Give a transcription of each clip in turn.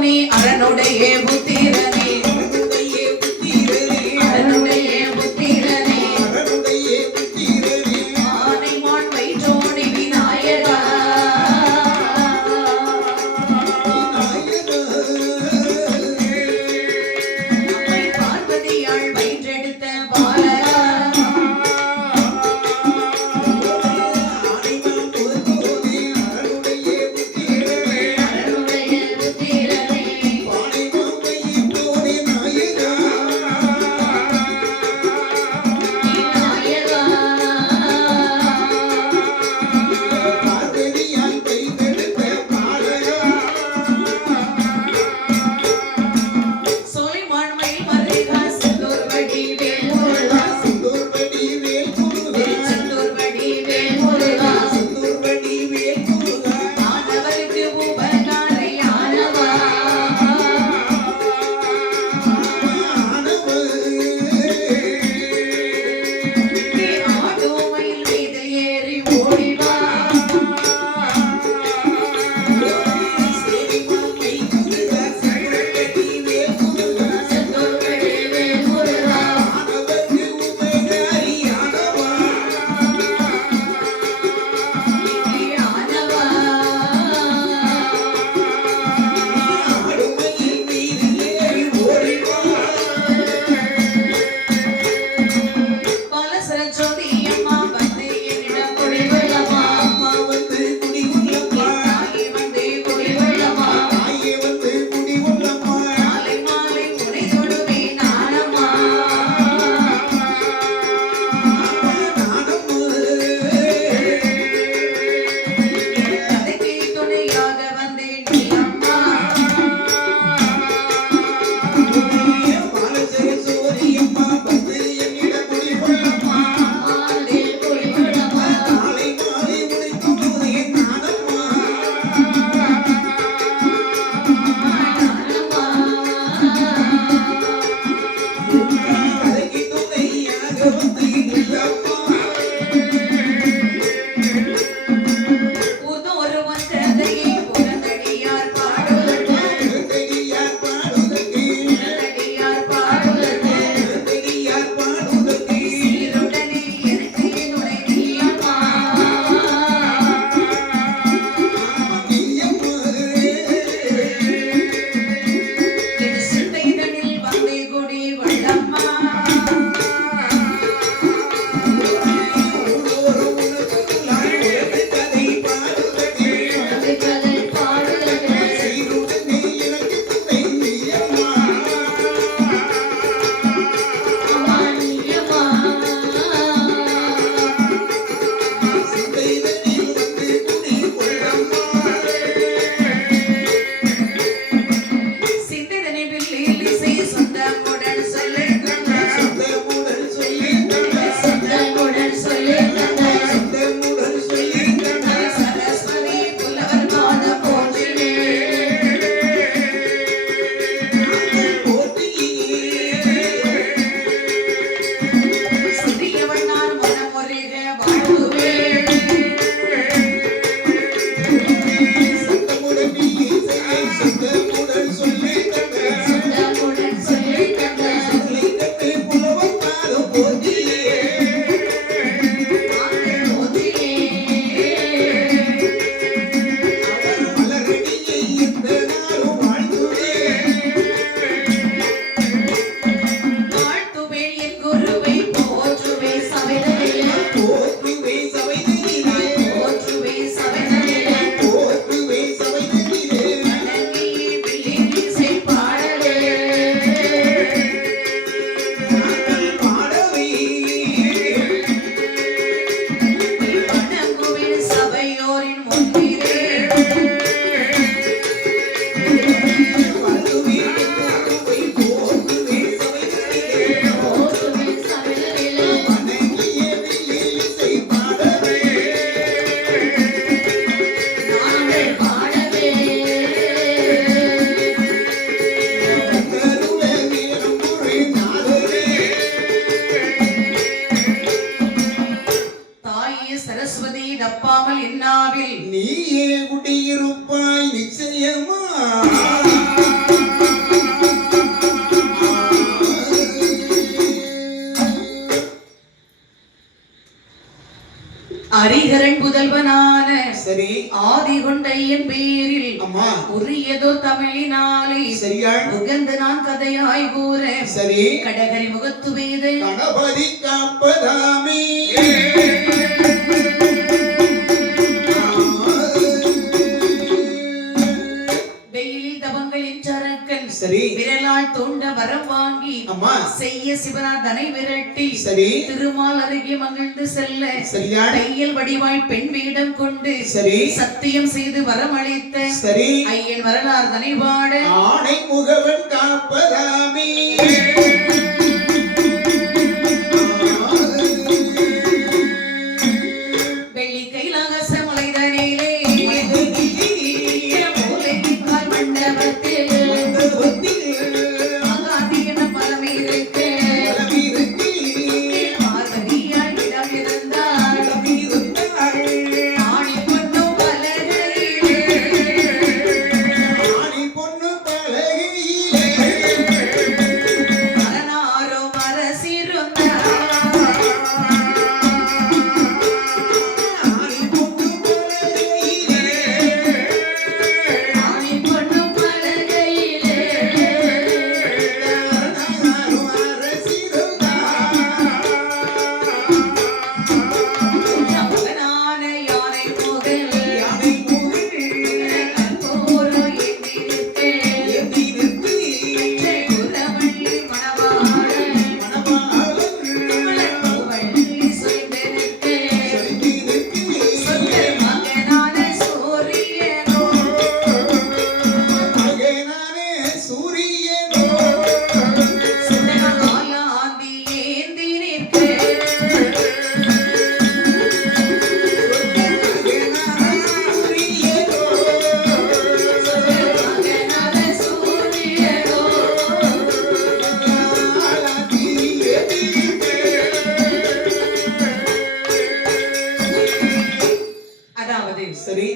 வைத்தோனே அரணுடைய புத்திரனே ஹரிஹரன் புதல்வனான சரி ஆதி கொண்டையன் பேரில் அம்மா உரியதோ தமிழினாலே சரியாள் உகந்து நான் கதையாய் கூற சரி கடகரி முகத்து வேதை கணபதி காப்பதாமே வெயிலில் தவங்களின் சரக்கன் சரி விரலால் தோண்ட வரம் வாங்கி அம்மா செய்ய சிவநாதனை விரட்டி சரி திருமால் அருகே மகிழ்ந்து செல்ல சரியாள் கையில் வடிவாய் பெண் வீடம் கொண்டு சரி சத்தியம் செய்து வரம் அளித்த சரி ஐயன் வரலாறு தனை பாட ஆணை முகவன் காப்பதாமே வெள்ளி கைலாச மலைதனிலே மூலை கால் மண்டபத்தில் மகாதீன பலமை இருக்கு பார்வதியாய் இடம் இருந்தாள் ஆணி பொன்னும் பலகையிலே ஆணி பொண்ணு பலகையிலே மரணாரோ மரசிருந்தாள் ஆணி பொண்ணு பலகையிலே ஆணி பொன்னும் பலகையிலே நானும் அரசிருந்தா மகனான யானை முதல் யானை முகே கற்பூரோ ஏந்திருக்கே எதிர்த்து குரவள்ளி மணவாளன் வள்ளி சுய்ந்திருக்கே சொந்த மகனான சூரியனோ சுடகாலாந்தி ஏந்தி நிற்கே மகனான சூரியனோ அதாவது சரி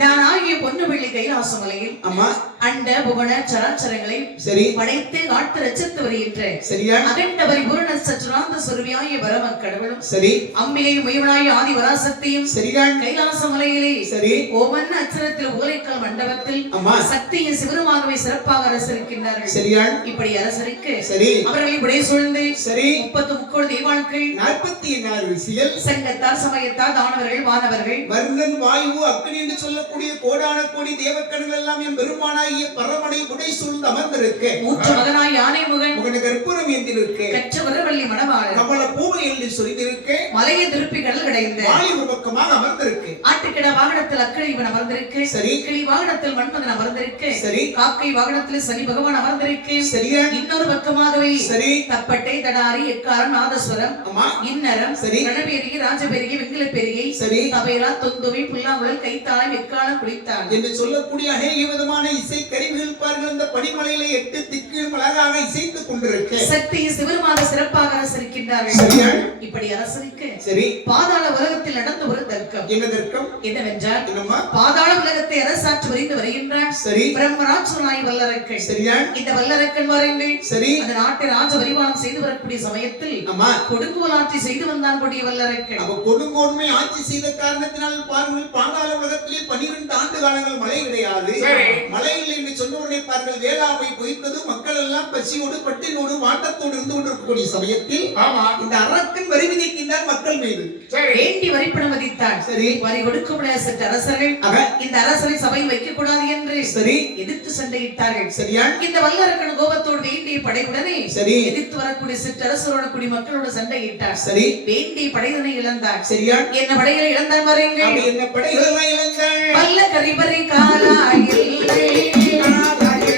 நான் ஆகிய பொன்னுவெள்ளி கைலாச மலையில் அம்மா அண்ட புவன சராச்சரங்களை சரி படைத்து காத்து ரச்சித்து வருகின்ற சரியா அகண்ட பரிபூர்ண சச்சுராந்த சொருவியாய பரம கடவுளும் சரி அம்பிகை முயவனாய ஆதி வராசக்தியும் சரிதான் கைலாச மலையிலே சரி ஓமன் அச்சரத்தில் ஓலைக்கால் மண்டபத்தில் அம்மா சக்தியின் சிவருமாகவே சிறப்பாக அரசரிக்கின்றார்கள் சரியாள் இப்படி அரசருக்கு சரி அவர்களை விடை சூழ்ந்து சரி 30 தெய்வாட்கள் 44 விசியல் சங்கத்தார் சமயத்தார் தானவர்கள் வானவர்கள் வர்ணன் வாயு அக்னி என்று சொல்லக்கூடிய கோடான கோடி தேவக்கண்கள் எல்லாம் என் பெருமானாகிய பரமனை புடை சூழ்ந்து அமர்ந்திருக்க மூன்று மகனாய் யானை முகன் மகன கற்பூரம் ஏந்திருக்க கற்ற வரவள்ளி மணவாளன் கமல பூவை என்று சொல்லியிருக்க மலையை திருப்பி கடல் கடைந்த மாலை ஒரு பக்கமாக அமர்ந்திருக்கு ஆட்டுக்கிட வாகனத்தில் அக்கிழி அமர்ந்திருக்கு சரி கிளி வாகனத்தில் மன்மதன் அமர்ந்திருக்கு சரி காக்கை வாகனத்தில் சனி பகவான் அமர்ந்திருக்கு சரியா இன்னொரு பக்கமாகவே சரி தப்பட்டை தடாரி எக்காரம் நாதஸ்வரம் அம்மா இன்னரம் சரி கணபேரிகை ராஜபேரிகை வெங்கில பெரிகை சரி தபேலா தொந்துவை புல்லாங்குழல் கைத்தாளம் எக்காலம் குடித்தான் என்று சொல்லக்கூடிய அநேக விதமான இசை கருவிகள் பாருங்கள் இந்த படிமலையில 8 திக்கிலும் அழகாக இசைத்துக் கொண்டிருக்க சக்தி சிவருமாக சிறப்பாக அரசரிக்கின்றார்கள் சரியா இப்படி அரசருக்கு சரி பாதாள உலகத்தில் நடந்த ஒரு தர்க்கம் என்ன தர்க்கம் என்னவென்றால் என்னம்மா பாதாள உலகத்தை அரசாட்சி வரிந்து வருகின்றான் சரி பிரம்மராட்சனாய் வல்லரக்கன் சரியா இந்த வல்லரக்கன் வாருங்கள் சரி அந்த நாட்டை ராஜ பரிபாலம் செய்து வரக்கூடிய சமயத்தில் அம்மா கொடுங்கோல் ஆட்சி செய்து வந்தான் கூடிய வல்லரக்கன் அவ கொடுங்கோன்மை ஆட்சி செய்த காரணத்தினால் பாருங்கள் பாதாள உலகத்திலே 12 ஆண்டு காலங்கள் மழை கிடையாது மழை இல்லை என்று சொன்னவுடனே பாருங்கள் வேளாவை பொய்த்தது மக்கள் எல்லாம் பசியோடு பட்டினோடு வாட்டத்தோடு இருந்து கொண்டிருக்கக்கூடிய சமயத்தில் இந்த அரக்கன் வரி விதிக்கின்றார் மக்கள் மீது வேண்டி வரிப்பணம் விதித்தான் சரி வரி கொடுக்க முடியாத சற்று அரசர்கள் இந்த அரசரை சபையில் வைக்க கூடாது என்று சரி எதிர்த்து சண்டையிட்டார்கள் சரியா இந்த வல்லரக்கன் கோபத்தோடு வேண்டிய படையுடனே சரி எதிர்த்து வரக்கூடிய சிற்றரசரோட கூடிய மக்களோட சண்டையிட்டார் சரி வேண்டிய படையினை இழந்தார் சரியா என்ன படைகளை இழந்தார் பாருங்கள் அப்படி என்ன படைகள் எல்லாம் இழந்தாள் வல்ல கரிபறை காலாயில்லை படை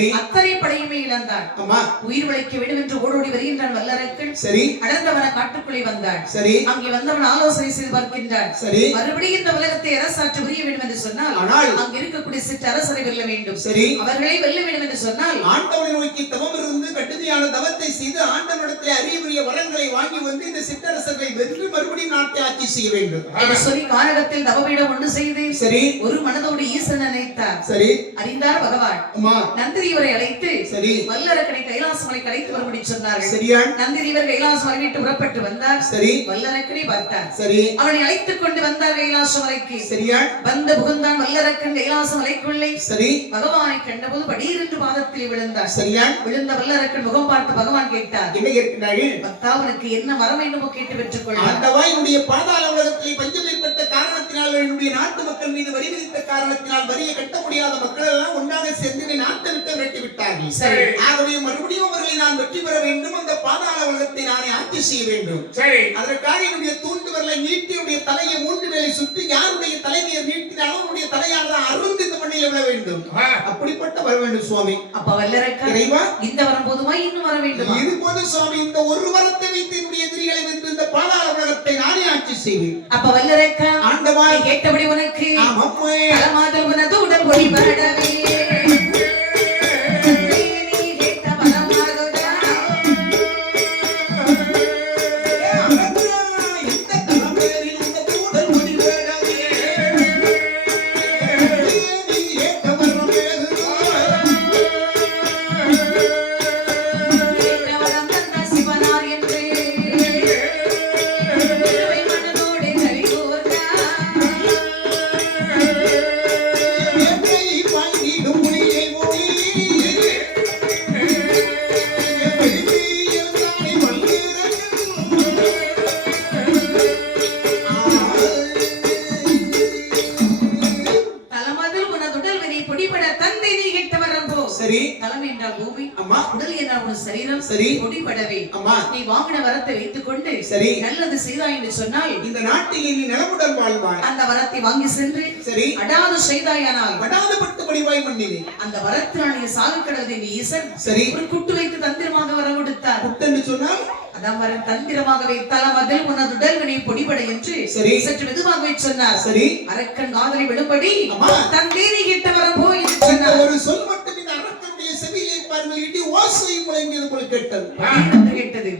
சரி அத்தனை படையுமே இழந்தான். ஆமா உயிர் உழைக்க வேண்டும் என்று ஓடோடி வருகின்றான் வல்லரக்கன். சரி அடர்ந்தவன காட்டுக்குள்ளே வந்தான். சரி அங்கே வந்தவன் ஆலோசனை செய்து பார்க்கின்றான். சரி மறுபடியும் இந்த உலகத்தை அரசாற்று புரிய வேண்டும் என்று சொன்னால் ஆனால் அங்கு இருக்கக்கூடிய சிற்றரசரை வெல்ல வேண்டும். சரி அவர்களை வெல்ல வேண்டும் என்று சொன்னால் ஆண்டவனை நோக்கி தவம் இருந்து கடுமையான தவத்தை செய்து ஆண்டவனிடத்தில் அரிய பெரிய வரங்களை வாங்கி வந்து இந்த சிற்றரசர்களை வென்று மறுபடியும் நாட்டை ஆட்சி செய்ய வேண்டும் என்று சொல்லி கானகத்தில் தவபீடம் ஒன்று செய்து சரி ஒரு மனதோடு ஈசன் நினைத்தார். சரி அறிந்தார் பகவான். ஆமா நந்திதேவரை அழைத்து சரி வல்லரக்கனை கைலாசமலை கலைத்து வரும்படி சொன்னார்கள். சரியான் நந்திதேவர் கைலாசமலை விட்டு புறப்பட்டு வந்தார். சரி வல்லரக்கனை பார்த்தார். சரி அவனை அழைத்துக் கொண்டு வந்தார் கைலாசமலைக்கு. சரியான் வந்து புகுந்தான் வல்லரக்கன் கைலாசமலைக்குள்ளே. சரி பகவானை கண்டபோது படீரென்று பாதத்தில் விழுந்தார். சரியான் விழுந்த வல்லரக்கன் முகம் பார்த்து பகவான் கேட்டார், என்ன கேட்கிறார்கள்? பக்தாவனுக்கு என்ன வரம் வேண்டுமோ கேட்டு பெற்றுக் கொள்வார். ஆண்டவா, என்னுடைய பாதாள உலகத்திலே பஞ்சம் ஏற்பட்ட காரணத்தினால் என்னுடைய நாட்டு மக்கள் மீது வரி விதித்த காரணத்தினால் வரியை கட்ட முடியாத மக்கள் எல்லாம் ஒன்றாக சேர்ந்து நாட்டை விட்டு விரட்டி விட்டார்கள். சரி. ஆகவே மறுபடியும் அவர்களை நான் வெற்றி பெற வேண்டும், அந்த பாதாள உலகத்தை நானே ஆட்சி செய்ய வேண்டும். சரி. அதற்காக என்னுடைய தூண்டு வரலை நீட்டி என்னுடைய தலையை 3 வேளை சுற்றி யாருடைய தலைமையை நீட்டினாலும் அவருடைய தலையானது அருந்து இந்த மண்ணில் விழ வேண்டும். அப்படிப்பட்ட வர வேண்டும் சுவாமி. அப்ப வல்லரக்கன் இறைவா, இந்த வரம் போதுமா இன்னும் வர வேண்டுமா? இது போது சுவாமி, இந்த ஒரு வரத்தை வைத்து என்னுடைய எதிரிகளை வென்று இந்த பாதாள உலகத்தை நானே ஆட்சி செய்வேன். அப்ப வல்லரக்கன் ஆண்டவா, நீ கேட்டபடி உனக்கு ஆமாம்மா, பலமாதல் உனது உடல் ஒளி பரடவே தலைமை என்றால் பூமி, அம்மா, உடல் என்றால் உன் சரீரம், சரி, பொடிபடவே அம்மா, நீ வாங்கின வரத்தை வைத்துக் கொண்டு சரி, நல்லது செய்தாய் என்று சொன்னால் இந்த நாட்டில் நீ நலமுடன் வாழ்வாய். அந்த வரத்தை வாங்கி சென்று சரி, அடாது செய்தாயானால் படாத பட்டு படிவாய் மண்ணிலே அந்த வரத்தினால் நீ சாக கடவுள் என்று ஈசன் சரி ஒரு குட்டு வைத்து தந்திரமாக வர கொடுத்தார். குட்டன்னு சொன்னால் அதான் வரம் தந்திரமாக வைத்தாலும் அதில் உனது உடல் வினை பொடிபட என்று சரி சற்று மெதுவாக சொன்னார். சரி, அரக்கன் காதலை விழும்படி அம்மா, தன் தேதி கிட்ட வரப்போ என்று சொன்னார். ஒரு சொல் மட்டும் இந்த அரக்கனுடைய செவியிலே பாருங்கள் இடி ஓசை முழங்கியது போல கேட்டது. கேட்டது.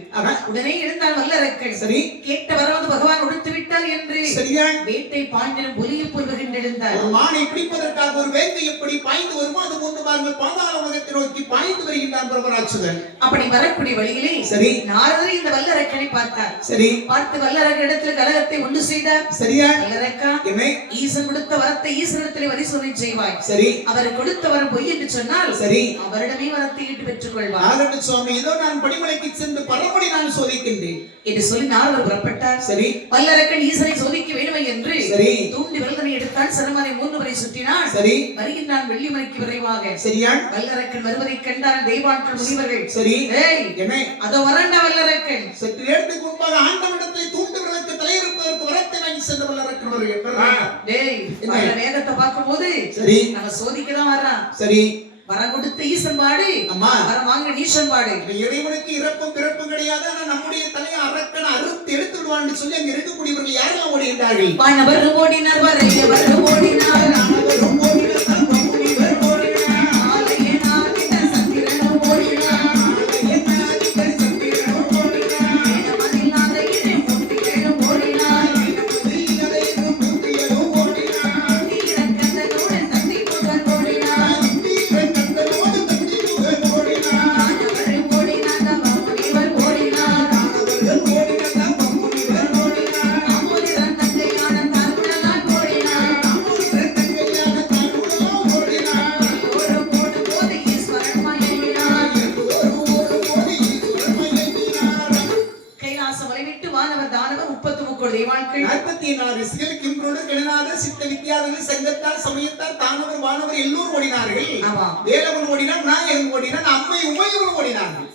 உடனே எழுந்தால் வல்லரக்கன் சரி கேட்ட வரவது பகவான் உடுத்து விட்டார் என்று சரியான் வேட்டை பாய்ந்திடும் ஒலியை புல்வகின்றெழுந்தார். ஒரு மானை பிடிப்பதற்காக ஒரு வேங்கை எப்படி பாய்ந்து வருமோ அது போன்று பாருங்கள் பாதாள உலகத்தை நோக்கி பாய்ந்து வருகின்றான் பிரபராட்சுதன். அப்படி வரக்கூடிய வழியிலே சரி நாரதர் இந்த வல்லரக்கனை பார்த்தார். சரி பார்த்து வல்லரக்கனிடத்தில் கலகத்தை ஒன்று செய்தார். சரியா வல்லரக்கா, என்ன ஈசன் கொடுத்த வரத்தை ஈசனிடத்திலே வரிசோதனை செய்வாய். சரி அவர் கொடுத்த வரம் பொய் என்று சொன்னால் சரி அவரிடமே வரத்தை ஈட்டு பெற்றுக் கொள்வார். ஆகட்டும் சுவாமி, இதோ நான் படிமலைக்கு சென்று பலபடி நான் சோதிக்கின்றேன் என்று சொல்லி நாரதர் புறப்பட்டார். சரி வல்லரக்கன் ஈசனை சோதிக்க வேண்டுமை என்று சரி தூண்டி விரதனை எடுத்தான். சிரமனை 3 முறை சுற்றினான். சரி வருகின்றான் வெள்ளிமலைக்கு விரைவாக. சரியான் வல்லரக்கன் வருவதை கண்டார் தெய்வாற்றல் முனிவர்கள். சரி ஏய் என்ன அதோ வரண்டா வல்லரக்கன். சற்று நேரத்துக்கு முன்பாக ஆண்டவனிடத்தை தூண்டு விரலுக்கு தலையிருப்பதற்கு வரத்தை வாங்கி சென்ற வல்லரக்கன் வருகிறார். டேய் வர வேகத்தை பார்க்கும்போது சரி நம்ம சோதிக்கதான் வர்றான். சரி வரம் கொடுத்த ஈசன் பாடு, அம்மா, வரம் வாங்கின ஈசன் பாடு. இறைவனுக்கு இறப்பும் பிறப்பும் கிடையாது. ஆனா நம்முடைய தலையை அரக்கன் அறுத்து எடுத்து விடுவான்னு சொல்லி அங்க இருக்கக்கூடியவர்கள் யாரெல்லாம் ஓடுகின்றார்கள்? வானவர் ஓடினார், வரையவர் ஓடினார், ஆனவரும் ஓடினார், முனிவர் ஓடினார், ஆலய நாதித சந்திரனும் ஓடினார், ஆலய நாதித சந்திரனும் ஓடினார், வேதமதில்லாத இரு மூர்த்திகளும் ஓடினார், வேதமதில்லாத இரு மூர்த்திகளும் ஓடினார், தீரக்கந்தனுடன் தந்தை முகன் ஓடினார், தீரக்கந்தனோடு தந்தை முகன் ஓடினார், ஆனவர் ஓடினார், தவ முனிவர் ஓடினார், ஆனவர்கள் ஓடினார், தவ முனிவர் ஓடினார், அமுதிரன் தந்தையான தாருணனாய் ஓடினார், அமுதன் தங்கையான தாருணனாய் ஓடினார், ஒரு போடு போது ஈஸ்வரன் மயங்கினார், ஒரு ஓடு ஈஸ்வரன் மயங்கினார். கைலாசமலை விட்டு வானவர் தானவர் 33 தெய்வான்கள் 44 ரிஷிகள், கிம்ரோடு, கணநாதர், சித்த வித்யாதர்கள், சங்கத்தார், சமயத்தார், தானவர், வானவர் எல்லோரும் ஓடினார்கள். ஆமா. வேலவன் ஓடினான், நாயகன் ஓடினான், அம்மை உமையவன் ஓடினார்கள்.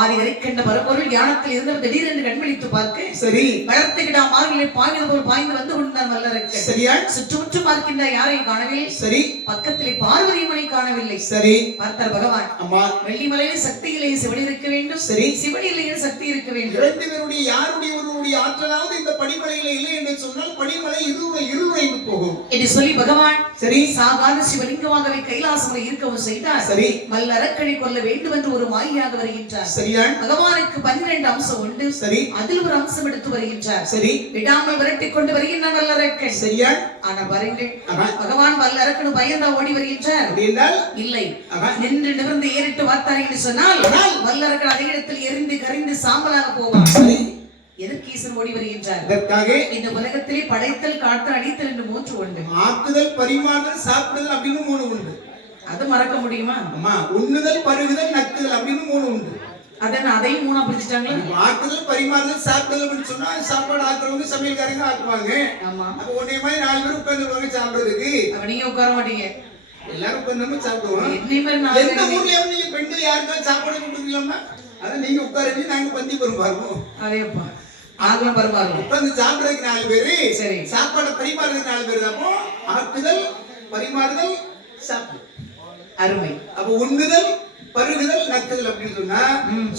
ஆதி வரை கண்ட பரம்பொருள் ஞானத்தில் இருந்தவர் திடீரென்று கண்விழித்து பார்க்க சரி வளர்த்துக்கிடா மார்களை பாய்வது போல் பாய்ந்து வந்து கொண்டான் வல்லரக்கன். சரியா சுற்றுமுற்று பார்க்கின்ற யாரையும் காணவில்லை. சரி பக்கத்திலே பார்வதியம்மனை காணவில்லை. சரி பார்த்தார் பகவான். அம்மா வெள்ளிமலையில் சக்தியிலே சிவன் இருக்க வேண்டும். சரி சிவனிலே சக்தி இருக்க வேண்டும். இரண்டு பேருடைய யாருடைய ஒருவருடைய ஆற்றலாவது இந்த படிமலையில இல்லை என்று சொன்னால் படிமலை இருளுரைந்து போகும் என்று சொல்லி பகவான் சரி சாகாத சிவலிங்கமாகவே கைலாசமுறை இருக்கவும் செய்தார். சரி வல்லரக்கனை கொல்ல வேண்டும் என்று ஒரு மாயாக வருகின்றார். சரியா பகவானுக்கு 12 அம்சம் உண்டு. சரி அதில் ஒரு அம்சம் எடுத்து வருகின்றார். சரி விடாமல் விரட்டி கொண்டு வருகின்றார் வல்லரக்கன். சரியா ஆனா பாருங்கள் பகவான் வல்லரக்கனு பயந்தா ஓடி வருகின்றார். அப்படின்னால் இல்லை நின்று நிமிர்ந்து ஏறிட்டு வார்த்தார் என்று சொன்னால் வல்லரக்கன் அதே இடத்தில் எரிந்து கரிந்து சாம்பலாக போவார். சரி எதற்கு ஈசன் ஓடி வருகின்றார்? இதற்காக இந்த உலகத்திலே படைத்தல் காத்தல் அடித்தல் என்று 3 உண்டு. ஆக்குதல் பரிமாறுதல் சாப்பிடுதல் அப்படின்னு 3 உண்டு. அது மறக்க முடியுமா? அம்மா உண்ணுதல் பருகுதல் நக்குதல் அப்படின்னு 3 உண்டு. அதான் அதையும் 3 பிரிச்சுட்டாங்களா? ஆக்குதல் பரிமாறுதல் சாப்பிடுதல் அப்படின்னு சொன்னா சாப்பாடு ஆக்குறவங்க சமையல்காரங்க ஆக்குவாங்க. ஆமா அப்ப ஒன்னே மாதிரி 4 பேர் உட்கார்ந்துருவாங்க சாப்பிடுறதுக்கு. அப்ப நீங்க உட்கார மாட்டீங்க. எல்லாரும் உட்கார்ந்து சாப்பிடுவோம். எந்த ஊர்லயாவது நீங்க பெண்கள் யாருக்காவது சாப்பாடு கொடுக்கலாமா? அதான் நீங்க உட்காருங்க நாங்க பந்தி பருமாறுவோம். அதேப்பா ஆகலாம் பருமாறுவோம். உட்கார்ந்து சாப்பிடுறதுக்கு 4 பேரு சரி சாப்பாடு பரிமாறுறதுக்கு 4 பேர் தான். ஆக்குதல் பரிமாறுதல் சாப்பிடு அருமை. அப்ப உண்ணுதல் பருகுதல் நக்குதல் அப்படின்னு சொன்னா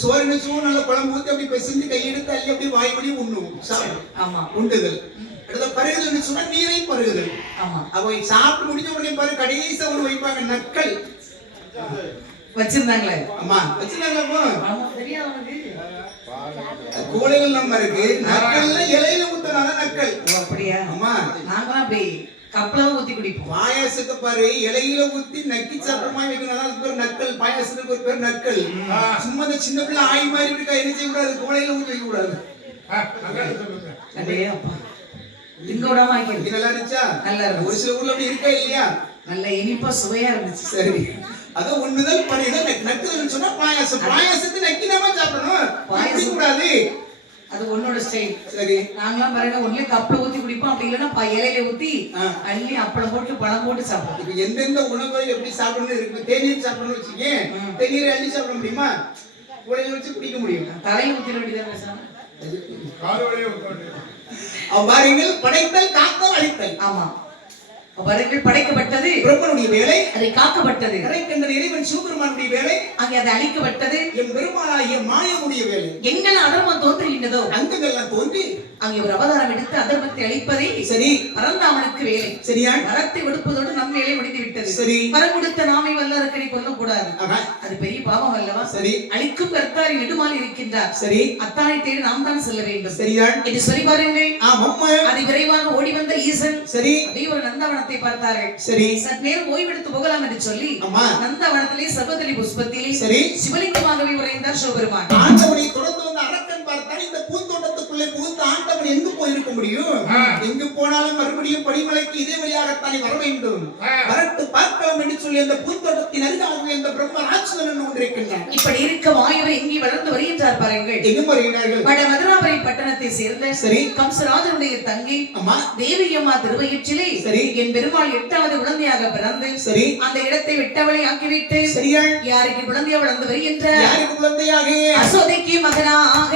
சோறு நச்சுவோம் நல்ல குழம்பு ஊத்தி அப்படி பெசஞ்சு கையெடுத்து அள்ளி அப்படி வாய் வழி உண்ணுவோம். ஆமா உண்டுதல் அடுத்த பருகுதல் சொன்னா நீரை பருகுதல். ஆமா அப்ப சாப்பிட்டு முடிஞ்ச உடனே பாரு கடைசியா ஒண்ணு வைப்பாங்க நக்கல் வச்சிருந்தாங்களே. ஆமா வச்சிருந்தாங்க. ஆமா தெரியாது உனக்கு. கோழைகள் நம்ம இருக்கு நக்கல்ல இலையில ஊத்தனால நக்கல். ஓ அப்படியா? ஆமா நாங்கலாம் போய் கப்பல ஊத்தி குடிப்போம். பாயாசத்தை பாரு இலையில ஊத்தி நக்கி சாப்பிடுமா வைக்கணும். அதுக்கு பேர் நக்கல். பாயாசத்துக்கு ஒரு பேர் நக்கல். சும்மா அந்த சின்ன பிள்ளை ஆய் மாதிரி இருக்கா என்ன செய்ய கூடாது கோழையில ஊத்தி வைக்க கூடாது. அடே அப்பா திங்க விடாம ஆக்கிருக்கு. நல்லா இருந்துச்சா? நல்லா இருக்கு. ஒரு சில ஊர்ல அப்படி இருக்கா இல்லையா? நல்ல இனிப்பா சுவையா இருந்துச்சு. சரி அதான் உண்ணுதல் பரிதல் நக்குதல் சொன்னா பாயாசம். பாயாசத்தை நக்கினாம சாப்பிடணும். பாயாசம் கூடாது. அது உன்னோட ஸ்டைல். சரி நாங்களாம் பாருங்க ஒண்ணு கப்பல ஊத்தி குடிப்போம். அப்படி இல்லைன்னா இலையில ஊத்தி அள்ளி அப்பளம் போட்டு பழம் போட்டு சாப்பிடுவோம். இப்ப எந்தெந்த உணவுகள் எப்படி சாப்பிடணும் இருக்கு. தேநீர் சாப்பிடணும்னு வச்சுக்கேன். தேநீரை அள்ளி சாப்பிட முடியுமா? உலையில வச்சு குடிக்க முடியும். தலையில ஊத்திட வேண்டியதான். அவ்வாறுங்கள் படைத்தல் காத்தல் அழித்தல். ஆமா அவர்கள் படைக்கப்பட்டது பிரம்மனுடைய வேலை. அதை காக்கப்பட்டது கரைக்கின்ற இறைவன் சிவபெருமானுடைய வேலை. அங்கே அது அழிக்கப்பட்டது எம் பெருமாளாகிய மாயனுடைய வேலை. எங்கள் அதர்மம் தோன்றுகின்றதோ அங்கங்கள்லாம் தோன்றி அங்கே ஒரு அவதாரம் எடுத்து அதர்மத்தை அழிப்பதே சரி பரந்தாமனுக்கு வேலை. சரியா வரத்தை விடுப்பதோடு நம் வேலை முடிந்து விட்டது. சரி வரம் கொடுத்த நாமை வல்லரக்கனை கொல்ல கூடாது. அது பெரிய பாவம் அல்லவா? சரி அழிக்கும் கர்த்தாரி நெடுமாறி இருக்கின்றார். சரி அத்தானை தேடி நாம் தான் செல்ல வேண்டும். சரியா என்று சொல்லி பாருங்கள். ஆமாம் அதை விரைவாக ஓடி வந்த ஈசன் சரி அப்படியே ஒரு நந்தவனத்தை பார்த்தார்கள். சரி சற்று நேரம் ஓய்வெடுத்து போகலாம் என்று சொல்லி நந்தவனத்திலே சர்வதலி புஷ்பத்திலே சரி சிவலிங்கமாகவே உறைந்தார் சிவபெருமான். ஆண்டவனை தொடர்ந்து வந்த அரக்கன் பார்த்தால் இந்த பூந்தோட்டத்துக்குள்ளே புகுந்த ஆண்டவன் எங்கு போயிருக்க முடியும்? எங்கு போனாலும் மறுபடியும் படிமலைக்கு இதே வழியாகத்தானே வர வேண்டும். வரட்டு பார்க்கலாம் என்று சொல்லி அந்த பூந்தோட்டத்தின் அருகாகவே இந்த பிரம்ம ராட்சதன் ஒன்றிருக்கின்றான். இப்படி இருக்க வாயுவை எங்கே வளர்ந்து வருகின்றார் பாருங்கள். எங்கு வருகிறார்கள்? வட மதுராபுரி பட்டணத்தை சேர்ந்த சரி கம்சராஜனுடைய தங்கை அம்மா தேவியம்மா திருவயிற்றிலே சரி என் பெருமாள் 8வது குழந்தையாக பிறந்து சரி அந்த இடத்தை விட்டவளை ஆக்கிவிட்டு சரியா யாருக்கு குழந்தையா வளர்ந்து வருகின்றார்? யாருக்கு குழந்தையாக? அசோதைக்கு மகனாக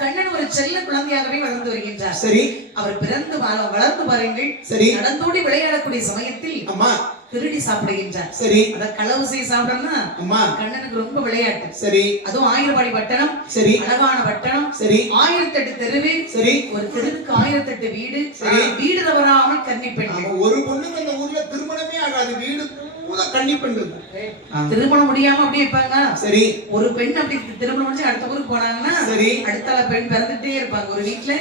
கண்ணன் ஒரு செல்ல குழந்தையாகவே வளர்ந்து வருகின்றார். சரி அவர் பிறந்து வளர்ந்து பாருங்கள். சரி நடந்தோடி விளையாடக்கூடிய சமயத்தில் அம்மா திருடி சாப்பிடுகின்றார். சரி அத களவு செய்ய சாப்பிடணும்னா அம்மா கண்ணனுக்கு ரொம்ப விளையாட்டு. சரி அதுவும் ஆயிரபாடி பட்டணம். சரி அழகான பட்டணம். சரி 1008 தெருவு. சரி ஒரு தெருவுக்கு 1008 வீடு. சரி வீடு தவறாமல் கன்னி பெண்கள். ஒரு பொண்ணுக்கு அந்த ஊர்ல திருமணமே ஆகாது. வீடு பூத கன்னி பெண்கள் தான். திருமணம் முடியாம அப்படியே இருப்பாங்க. சரி ஒரு பெண் அப்படி திருமணம் முடிச்சு அடுத்த ஊருக்கு போனாங்கன்னா சரி அடுத்த பெண் பிறந்துட்டே இருப்பாங்க. ஒரு வீட்டுல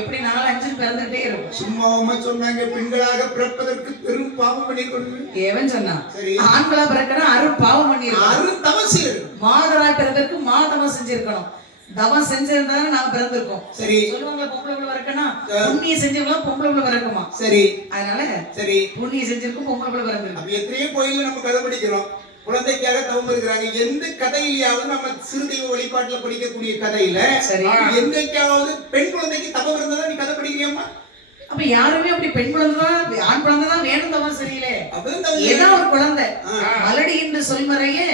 எப்படி 4-5 பிறந்துட்டே இருக்கும். சும்மாவா சொன்னாங்க பெண்களாக பிறப்பதற்கு பெரும் பாவம் பண்ணிருக்கணும். ஏவன் சொன்னா சரி ஆண்களா பிறக்கணும் அரும் பாவம் பண்ணிருக்கணும். அரும் தவம் செய்யணும். மாதராய் பிறந்ததற்கு மாதவம் செஞ்சிருக்கணும். தவம் செஞ்சிருந்தாங்க நாம பிறந்திருக்கோம். சரி சொல்லுவாங்க பொம்பளை பிள்ளை பிறக்கணும், புண்ணிய செஞ்சவங்களா பொம்பளை பிள்ளை பிறக்குமா. சரி அதனால சரி புண்ணிய செஞ்சிருக்கும் பொம்பளை பிள்ளை பிறந்திருக்கும். அப்ப எத்தனையோ கோயில்ல நம்ம கதை படிக்கிறோம், குழந்தைக்காக தவம் இருக்கிறாங்க. எந்த கதையிலாவது நம்ம சிறுதெய்வ வழிபாட்டுல படிக்கக்கூடிய கதையில சரி எந்தைக்காவது பெண் குழந்தைக்கு தவம் இருந்ததா நீ கதை படிக்கிறியம்மா? அப்ப யாருமே அப்படி பெண் குழந்தைதான் ஆண் குழந்தைதான் வேணும் தவம் சரியில்லை. ஏதோ ஒரு குழந்தை மலடி என்று சொல்மறையே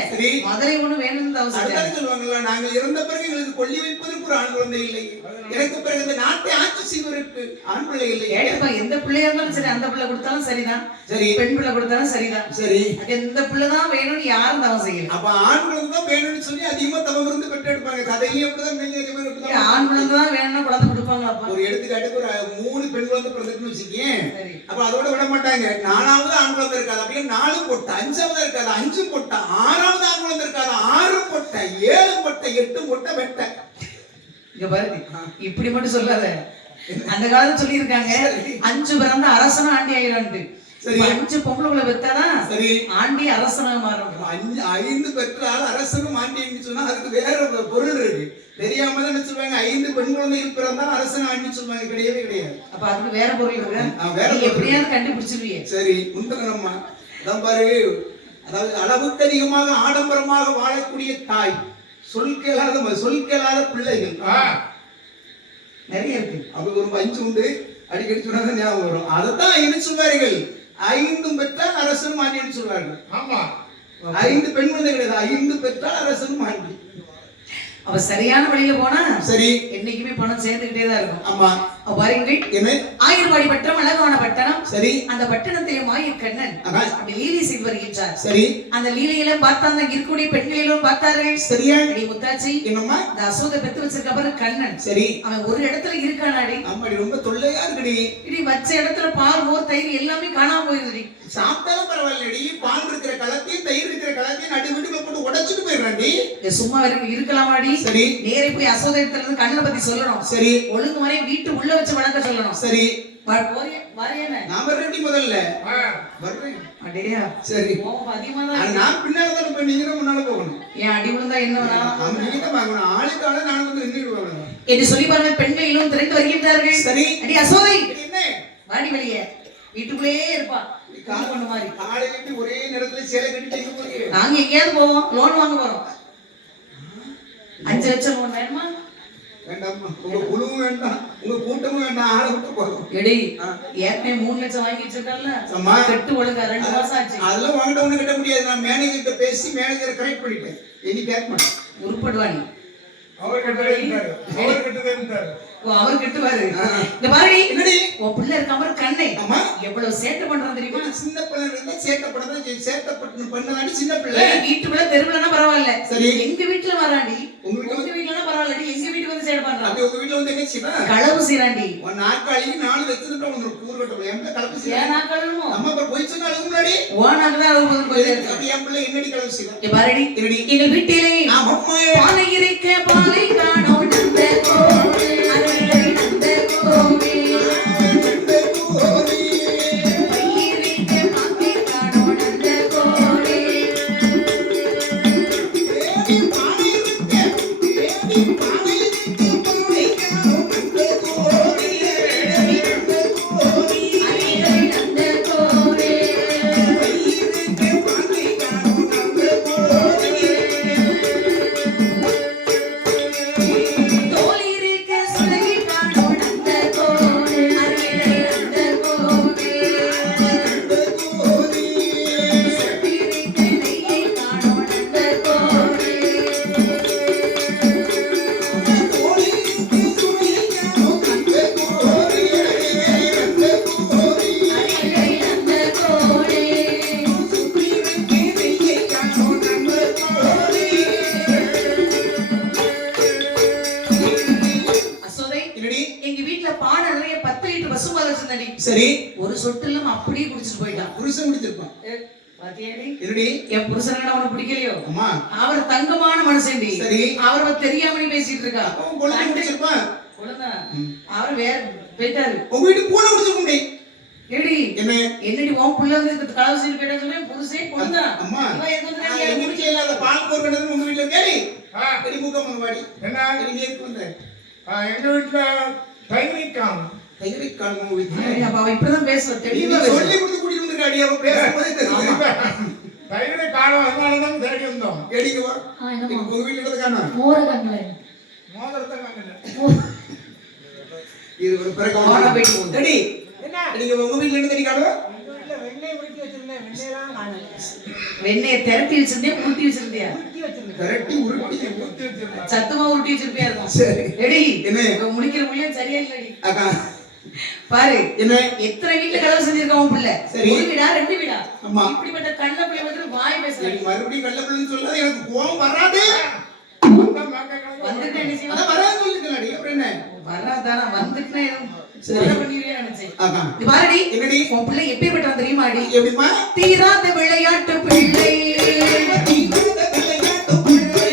மதுரை ஒண்ணு வேணும் தவம் சொல்லுவாங்கல்ல, நாங்கள் இறந்த பிறகு எங்களுக்கு கொல்லி வைப்பதற்கு ஒரு ஆண் குழந்தை இல்லை, எனக்கு பிறகு இந்த நாட்டை ஆட்சி செய்வதற்கு ஆண் பிள்ளை இல்லை. ஏப்பா எந்த பிள்ளையா இருந்தாலும் சரி, அந்த பிள்ளை கொடுத்தாலும் சரிதான், சரி பெண் பிள்ளை கொடுத்தாலும் சரிதான். சரி எந்த பிள்ளைதான் வேணும்னு யாரும் தவம் செய்யல. அப்ப ஆண் குழந்தை தான் வேணும்னு சொல்லி அதிகமா தவம் இருந்து பெற்று எடுப்பாங்க. கதையிலேயே அப்படிதான் ஆண் குழந்தை தான் வேணும்னா குழந்தை கொடுப்பாங்க. ஒரு எடுத்துக்காட்டுக்கு ஒரு 3 பெண் குழந்தை பிறந்துன்னு வச்சுக்கேன், அப்ப அதோட விட மாட்டாங்க. 4வது ஆண் குழந்தை இருக்காது, அப்படியே 4 போட்டா 5வது இருக்காது, 5 போட்டா 6வது ஆண் குழந்தை இருக்காது, 6 போட்டா 7 போட்டா 8 போட்டா வெட்ட. இங்க பாரு, இப்படி மட்டும் சொல்லாத. அந்த காலத்துல சொல்லி இருக்காங்க 5 பிறந்த அரசனும் ஆண்டி ஆயிரான்ட்டு. சரி 5 பொம்பளை பெத்தாதான் சரி ஆண்டி அரசனா மாறும். 5 பெற்றால் அரசனும் ஆண்டின்னு சொன்னா அதுக்கு வேற பொருள் இருக்கு. தெரியாம தான் நினைச்சுவாங்க 5 பெண் குழந்தைகள் பிறந்தால் அரசன் ஆண்டி சொல்லுவாங்க. கிடையவே கிடையாது. அப்ப அதுக்கு வேற பொருள் இருக்கு. வேற எப்படியாவது கண்டுபிடிச்சிருவீங்க. சரி உண்டகம்மா அதான் பாரு, அதாவது அளவுக்கு அதிகமாக ஆடம்பரமாக வாழக்கூடிய தாய், சொல் கேளாத பிள்ளைகள் நிறைய இருக்கு. அப்ப ஒரு 5 உண்டு, அடிக்கடி சொன்னா ஞாபகம் வரும். அதைத்தான் என்ன சொல்வார்கள், 5 பெற்றால் அரசனும் ஆண்டின்னு சொல்வார்கள். ஆமா 5 பெண் குழந்தை கிடையாது, 5 பெற்றால் அரசனும் ஆண்டி. அவ சரியான வழியில போனா சரி என்னைக்குமே பணம் சேர்ந்துகிட்டே தான் இருக்கும். ஆமா பாருங்கள், ஆயிரபாடி பட்டம் அழகான பட்டணம். சரி அந்த பட்டணத்திலே மாயக்கண்ணன் அப்படி லீலை செய்து வருகின்றார். சரி அந்த லீலையில பார்த்தாங்க இருக்கக்கூடிய பெண்களிலும் பார்த்தார்கள். சரியா முத்தாச்சி என்னம்மா இந்த அசோத பெத்து வச்சிருக்க பாரு கண்ணன். சரி அவன் ஒரு இடத்துல இருக்கானாடி. ஆமாடி ரொம்ப தொல்லையா இருக்குடி. இடி வச்ச இடத்துல பால் மோர் தயிர் எல்லாமே காணாம போயிருதுடி. சாப்பிட்டாலும் பரவாயில்லடி, பால் இருக்கிற கலத்தையும் தயிர் இருக்கிற கலத்தையும் நடு வீட்டுக்குள்ள போட்டு உடைச்சிட்டு போயிடுறாண்டி. சும்மா வரைக்கும் இருக்கலாமாடி. சரி நேரே போய் அசோத இடத்துல இருந்து கண்ணனை பத்தி சொல்லணும். சரி ஒழுங்கு வரை வீட்டு உள்ள வச்சு வணக்கம் சொல்லணும். சரி நான் வர்றேன் முதல்ல வர்றேன். அடேயா சரி நான் பின்னால தான் போய் நீங்க தான் முன்னால போகணும். ஏன் அடி விழுந்தா என்ன வேணாம், நீங்க தான் வாங்கணும். ஆளுக்கு ஆளு நான் வந்து நின்றுடுவாங்க என்று சொல்லி பாருங்க. பெண்களிலும் திரண்டு வருகின்றார்கள். சரி அடி அசோதை என்ன வாடி வெளியே வீட்டுக்குள்ளே இருப்பா கால் பண்ண மாதிரி காலையில ஒரே நேரத்துல சேலை கட்டிட்டு போறீங்க. நாங்க எங்கேயாவது போவோம், லோன் வாங்க போறோம். 5 லட்சம் லோன் வேணுமா? வேண்டாம்மா, உங்க குழுவும் வேண்டாம், உங்க கூட்டமும் வேண்டாம், ஆளை விட்டு போதும். எடி ஏற்கனவே 3 லட்சம் வாங்கி வச்சிருக்கல, கட்டு ஒழுங்கா 2 மாசம் ஆச்சு. அதெல்லாம் வாங்கிட்ட ஒண்ணு கட்ட முடியாது. நான் மேனேஜர் கிட்ட பேசி மேனேஜரை கரெக்ட் பண்ணிட்டேன். இனி கேட்க மாட்டேன். உருப்படுவானி அவர் கட்டுறாரு, அவர் கட்டுறாரு. அவர் கட்டுவாரு. இந்த மாதிரி என்னடி உன் பிள்ளை இருக்க மாதிரி கண்ணை எவ்வளவு சேட்டை பண்றான் தெரியுமா? சின்ன பிள்ளை இருந்தா சேட்டை பண்ணதான், சேட்டை பண்ணதாண்டி சின்ன பிள்ளை. வீட்டுக்குள்ள தெருவுலன்னா பரவாயில்ல. சரி எங்க வீட்டுல வராண்டி, உங்க வீட்டுலன்னா பரவாயில்லடி, எங்க வீட்டுக்கு வந்து சேட்டை பண்றான். அப்படி உங்க வீட்டுல வந்து என்ன செய்வா? களவு செய்றாண்டி. ஒரு நாற்காலிக்கு 4 வச்சிருந்தா வந்து கூறு கட்டணும். எங்க களவு செய்ய? ஏன் நாற்காலணும்? அம்மா அப்ப போய் சொன்னா அழுகு முன்னாடி ஓனாக்கு தான் அழுகு போகுது. அப்ப என் பிள்ளை என்னடி களவு செய்வா? ஏ பாருடி என்னடி எங்க வீட்டிலே அம்மா பாலை இறைக்க பாலை காணோம் நந்த கோவே அரளை நந்த கோவே நந்த கோவே பையிரிக்க பாக்கி காணோம் நந்த கோவே ஏடி பாலை இறைக்க ஏடி பாலை இறைக்க பாலை காணோம் நந்த கோவே நந்த கோவே அரளை நந்த கோவே பையிரிக்க பாக்கி காணோம் நந்த கோவே தோலிரிக்க சுலகி காணோம் நந்த கோவே அரளை நந்த கோவே நந்த கோவே சுத்திரிக்க நெய்யை காணோம் நந்த கோவே தோலிரிக்க சுலகி காணோம் நந்த கோவே நந்த கோவே அரளை நந்த கோவே சுத்திரிக்க நெய்யை காணோம் நந்த கோவே. அசோதை என்னடி எங்க வீட்ல பானை நிறைய 10 லிட்டர் பசும்பால் வச்சிருந்தடி. சரி ஒரு சொட்டு இல்லாம அப்படியே குடிச்சிட்டு போயிட்டான். புருஷன் குடிச்சிருப்பான். பாத்தியாடி என்னடி என் புருஷனை உனக்கு பிடிக்கலையோ அம்மா அவர் தங்கமான மனுஷன்டி சரி அவர் தெரியாம நீ பேசிட்டு இருக்கா அவன் கொலை முடிச்சிருப்பான் கொழுந்தா அவர் வேற போயிட்டாரு உங்க வீட்டுக்கு பூனை முடிச்சிருக்கோம் ஏடி என்ன என்னடி உன் புள்ள வந்து கலவசியில் போயிட்டா சொல்ல புருஷன் கொழுந்தா அம்மா இவன் எதுக்கு வந்து நான் நான் எங்க வீட்டுல இல்லாத பால் போர் கிடந்து உங்க வீட்டுல கேடி எடி மூக்கம் வாடி என்ன நீ ஏத்து வந்த எங்க வீட்டுல தைரிக்காம் தைரி கால் உங்க வீட்டுல அப்ப அவ இப்பதான் பேசுவ நீ தெளிவா சொல்லி கொடுத்து கூட்டி வந்திருக்காடி அவ பேசும்போதே தெரியும் தைரிய காலம் அதனாலதான் தேடி வந்தோம் கேடிங்க வா உங்க வீட்டுல இருந்து காணா மோதிரத்தை வாங்கல இது ஒரு பிறகு ஆனா போயிட்டு போகுது. கேடி என்ன நீங்க உங்க வீட்டுல இருந்து தேடி காணோ வீட்டுல வெண்ணெய் உருட்டி வச்சிருந்தேன் வெண்ணெயெல்லாம் காணல வெண்ணெய திரட்டி வச்சிருந்தியா உருட்டி வச்சிருந்தியா உருட்டி வச்சிருந்தேன் கரெக்ட் உருட்டி உருட்டி வச்சிருந்தேன் சத்தமா உருட்டி வச்சிருப்பியா இருக்கும் சரி ரெடி என்ன இவன் முடிக்கிற முடியும் சரியா இல்லடி அக்கா பாரு என்ன எத்தனை வீட்டுல கலவு செஞ்சிருக்கான் உன் பிள்ளை சரி. ஒரு வீடா ரெண்டு வீடா ஆமா. இப்படிப்பட்ட கள்ள பிள்ளை வந்து வாய் பேசுறேன் நீ மறுபடியும் கள்ளப்பிள்ளைன்னு சொல்லாத எனக்கு கோவம் வராது வந்துட்டு என்ன செய்வா அதான் வராது சொல்லிக்கலாடி அப்புறம் என்ன வர்றாதானா வந்துட்டு சரி. சரி பண்ணிடுவே நினைச்சேன் அக்கா நீ பாருடி என்னடி உன் பிள்ளை எப்படிப்பட்டவன் தெரியுமாடி எப்படிமா தீராத விளையாட்டு பிள்ளை தீராத விளையாட்டு பிள்ளை.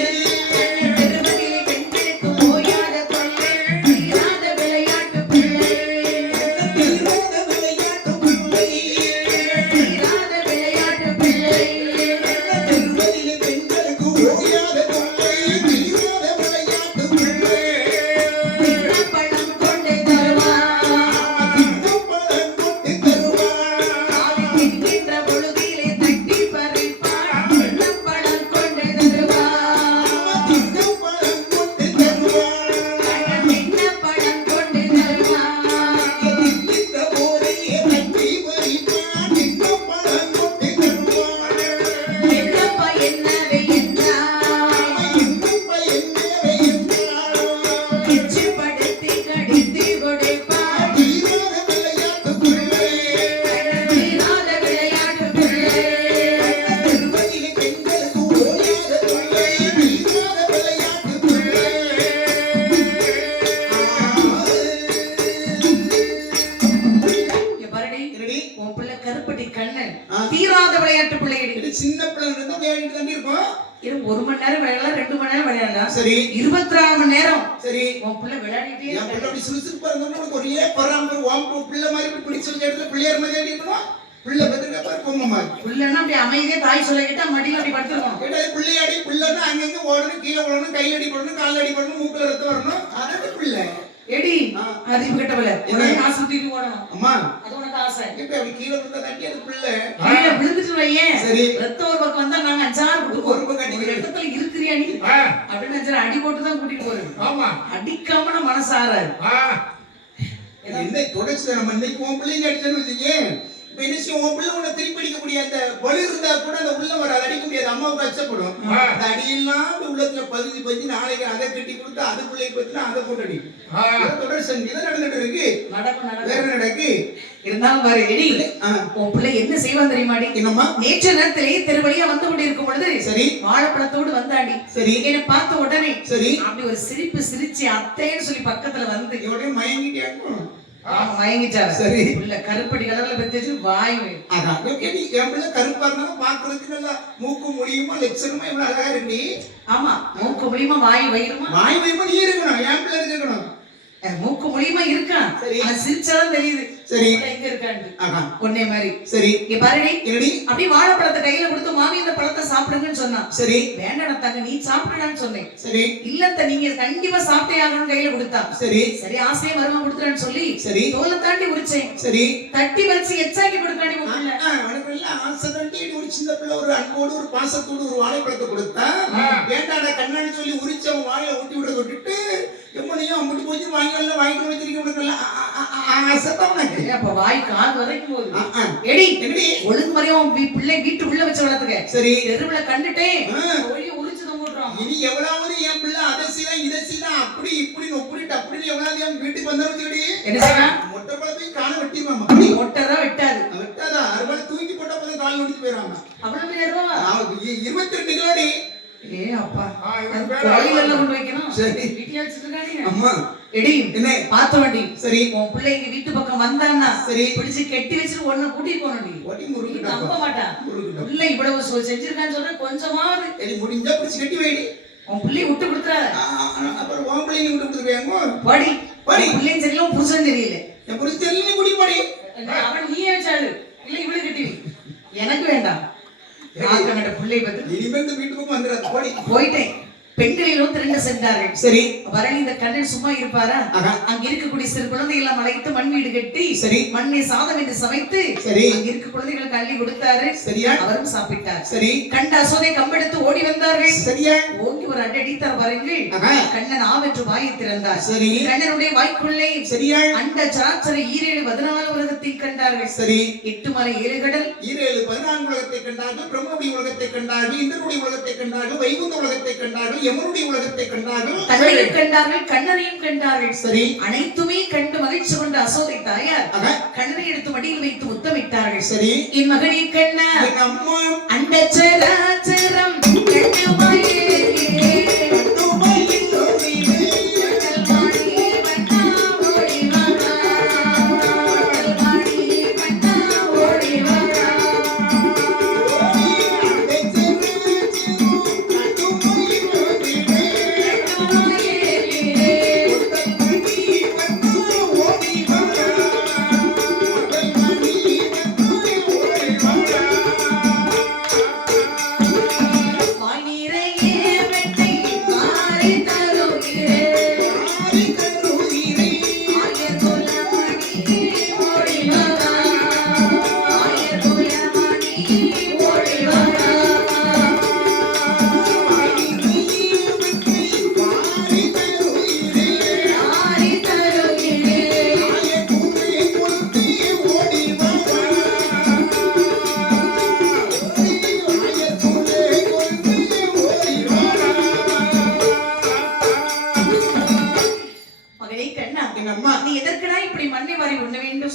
திருமணிலே பெண்களுக்கு ஓயாத தொல்லை தீராத விளையாட்டு பிள்ளை தீராத விளையாட்டு பிள்ளை. தீராத விளையாட்டு பிள்ளை திருமதியிலே பெண்களுக்கு ஓயாத தொல்லை. தீராத விளையாட்டு பிள்ளை. பழம் கொண்டு தருவான் திட்டப்பழம் கொண்டு தருவான். ஆவி தின்கின்ற பொழுதிலே தட்டி பறிப்பான் பழம் கொண்டு தருவான் திட்டப்பழம் கொண்டு தருவான். தின்ன பழம் கொண்டு தருவான் திட்ட போதையே தட்டி பறிப்பான். திட்டப்பழம் கொண்டு தருவான். என்னப்பா என்னவே என்றாய் என்னப்பா என்னவே என்றான். கிச்சுப்படுத்தி கடித்து கொடுப்பான் தீராத விளையாட்டு பிள்ளை. தீராத விளையாட்டு பிள்ளை திருமதியிலே பெண்களுக்கு ஓயாத தொல்லை. தீராத விளையாட்டு பிள்ளை. இங்க பாருடி என்னடி? உன் பிள்ளை கருப்பட்டி கண்ணன் ஆ. தீராத விளையாட்டு பிள்ளையடி இது சின்ன பிள்ளை இருந்தா விளையாடிட்டு தாண்டி இருப்போம். இது 1 மணி நேரம் விளையாடலாம் 2 மணி நேரம் விளையாடலாம் சரி 24 மணி நேரம் சரி உன் பிள்ளை விளையாடிட்டே என் பிள்ளை இருக்காரு. அப்படி சுறுசுறுப்பா இருந்தோம்னா உனக்கு ஒரே பராமரி வாம்பு பிள்ளை மாதிரி இப்படி பிடிச்சு வச்ச இடத்துல பிள்ளையார் மாதிரி இருக்கணும். பிள்ளை பெற்றுக்க பாரு பொம்மை மாதிரி. பிள்ளைன்னா அப்படி அமைதியா தாய் சொல்ல கேட்டா மடியில அப்படி படுத்துருக்கணும் கேட்டா பிள்ளையாடி பிள்ளைன்னா அங்கங்க ஓடணும், கீழே ஓடணும், கையில் அடி போடணும், காலில் அடி போடணும், மூக்குல ரத்தம் வரணும். அதாவது பிள்ளை. ஏடி ஆ. அறிவு கட்டவள என்ன? உனக்கு ஆசை தூக்கி ஓடணும் அம்மா அது உனக்கு ஆசை இப்ப அப்படி கீழே விழுந்தா தட்டி அது பிள்ளை. கீழே விழுந்துட்டு வையேன் சரி. ரத்தம் ஒரு பக்கம் வந்தா நாங்க 5 ஆறு ஒரு பக்கம் ஒரு அடிக்கிறேன். இடத்துல இருக்கிறியா நீ அப்படின்னு நினைச்சா அடி போட்டு தான் கூட்டிட்டு போறது ஆமா அடிக்காம நம்ம மனசாராது என்ன தொடர்ச்சி நம்ம இன்னைக்கு உன் பிள்ளைங்க அடிச்சேன்னு வச்சுக்கேன். இப்ப என்ன செய்யும், உன் பிள்ளை உன்னை திருப்பி அடிக்கக்கூடிய அந்த வலு இருந்தா கூட அந்த உள்ள வராது, அடிக்க முடியாது, அம்மாவுக்கு அச்சப்படும். அந்த அடியெல்லாம் அந்த உள்ளத்துல பதிஞ்சு பதிஞ்சு நாளைக்கு அதை கட்டி கொடுத்து அது பிள்ளைக்கு பத்தினா அதை போட்டு அடிக்கும். இதான் தொடர் சங்கி தான் நடந்துட்டு இருக்கு. நடக்கும் வேற நடக்கும் நடக்கு இருந்தாலும் பாரு எடி உன் பிள்ளை என்ன செய்வான் தெரியுமாடி என்னம்மா நேற்று நேரத்திலேயே தெருவழியா வந்து கொண்டு இருக்கும் பொழுது சரி வாழைப்பழத்தோடு வந்தாடி சரி என்னை பார்த்த உடனே சரி அப்படி ஒரு சிரிப்பு சிரிச்சு அத்தைன்னு சொல்லி பக்கத்துல வந்து இவனே மயங்கிட்டியாக்கும். அவங்க மயங்கிட்டாரு சரி. உள்ள கருப்படி கலர்ல பெத்து வாய் அதான் கேட்டி என் பிள்ளை கருப்பா இருந்தாலும் பாக்குறதுக்கு நல்லா மூக்கு முடியுமா லட்சணமா இவ்வளவு அழகா இருக்கு. ஆமா மூக்கு மூலியமா வாய் வயிறுமா வாய் வைமா நீ இருக்கணும், என் பிள்ளை இருக்கணும். மூக்கு மூலியமா இருக்கான் சரி. ஆனா சிரிச்சாதான் தெரியுது சரி. உள்ள எங்க இருக்கான்னு அதான் ஒன்னே மாதிரி சரி இங்க பாருடி என்னடி அப்படி வாழைப்பழத்தை கையில கொடுத்து மாமி இந்த பழத்தை சாப்பிடுங்கன்னு சொன்னான் சரி வேண்டாம் தாங்க நீ சாப்பிடுடான்னு சொன்னேன் சரி இல்லத்த நீங்க கண்டிப்பா சாப்பிட்டே ஆகணும்னு கையில கொடுத்தான் சரி சரி ஆசையா வருமா கொடுத்துறேன்னு சொல்லி சரி தோலை தாண்டி உரிச்சேன் சரி தட்டி வச்சு எச்சாக்கி கொடுக்காடி உள்ள உனக்கு எல்லாம் ஆசை தட்டி ஒரு சின்ன பிள்ளை ஒரு அன்போடு ஒரு பாசத்தோடு ஒரு வாழைப்பழத்தை கொடுத்தா வேண்டாடா கண்ணாடி சொல்லி உரிச்சு அவன் வாயில ஊட்டி விட விட்டுட்டு எம்மனையும் அம்பிட்டு போச்சு வாங்கல வாங்கிட்டு வச்சிருக்க உனக்கு எல்லாம் ஆசை தான் உனக்கு. அப்ப வாய் காது வரைக்கும் போகுது ஆ, ஆ. எடி என்னடி ஒழுங்கு முறையா உன் பிள்ளை வீட்டுக்குள்ள வச்சு வளர்த்துக்க சரி தெருவுல கண்டுட்டேன் ஆ. ஒளிய உரிச்சு தான் போட்டுறான் இனி எவ்வளவு என் பிள்ளை அதை செய்யலாம் இதை செய்யலாம் அப்படி இப்படி ஒப்பிட்டு அப்படின்னு எவ்வளவு என் வீட்டுக்கு வந்தாலும் சரி என்ன செய்யலாம் மொட்டை பழத்தையும் காலை வெட்டிடுவாமா. ஒட்டதான் விட்டாது வெட்டாதா அறுபது தூக்கி போட்ட போதும் கால் ஒடிச்சு போயிடுவாங்க. அவ்வளவு நேரம் 22 கிலோடி. ஏ அப்பா ஆ, இது அது வேற கோயில்ல எல்லாம் கொண்டு வைக்கணும் சரி. வீட்டியா வச்சிருக்கானே அம்மா எடி என்ன பாத்து வண்டி சரி உன் பிள்ளை எங்க வீட்டு பக்கம் வந்தான்னா சரி பிடிச்சு கெட்டி வச்சுட்டு ஒண்ணு கூட்டிட்டு போனடி ஒட்டி நீ முறுக்கு நம்ப மாட்டா பிள்ள இவ்வளவு செஞ்சிருக்கான்னு சொல்ற கொஞ்சமாவது எடி முடிஞ்சா பிடிச்சு கட்டி வைடி உன் பிள்ளைய விட்டு கொடுத்துற அப்புறம் உன் பிள்ளைங்க விட்டு கொடுத்துருவேங்க பாடி பாடி பிள்ளையும் தெரியல புருஷன் தெரியல என் புரிச்சு தெரியல குடி பாடி அவன் நீ வச்சாரு இல்ல இவ்வளவு கட்டி எனக்கு வேண்டாம் பிள்ளை பத்தி இனிமே இந்த வீட்டு பக்கம் வந்துடாது பாடி போயிட்டேன் பெண்களிலும் திரண்டு சென்றார்கள் சரி பரணி இந்த கண்ணன் சும்மா இருப்பாரா அங்க இருக்கக்கூடிய சிறு குழந்தை எல்லாம் அழைத்து மண் வீடு கட்டி சரி மண்ணை சாதம் என்று சமைத்து சரி அங்க இருக்க குழந்தைகளுக்கு அள்ளி கொடுத்தாரு சரியா அவரும் சாப்பிட்டார் சரி கண்ட அசோதை கம்பெடுத்து ஓடி வந்தார்கள் சரியா ஓங்கி ஒரு அடி அடித்தார் பாருங்கள் கண்ணன் ஆவென்று வாயை திறந்தார் சரி கண்ணனுடைய வாய்க்குள்ளே சரியா அண்ட சராச்சர 14 உலகத்தை கண்டார்கள் சரி 8 மலை 7 கடல் 14 உலகத்தை கண்டார்கள் பிரம்மனுடைய உலகத்தை கண்டார்கள் இந்திரனுடைய உலகத்தை கண்டார்கள் வைகுந்த உலகத்தை கண்டார்கள் யமனுடைய உலகத்தை கண்டார்கள் தன்னையும் கண்டார்கள் கண்ணனையும் கண்டார்கள் சரி அனைத்துமே கண்டு மகிழ்ச்சி கொண்ட அசோதை தாயார் கண்ணனை எடுத்து மடியில் வைத்து முத்தமிட்டார்கள் சரி என் மகனே கண்ணா அம்மா அண்டச்சராச்சரம் கண்ணுமாயே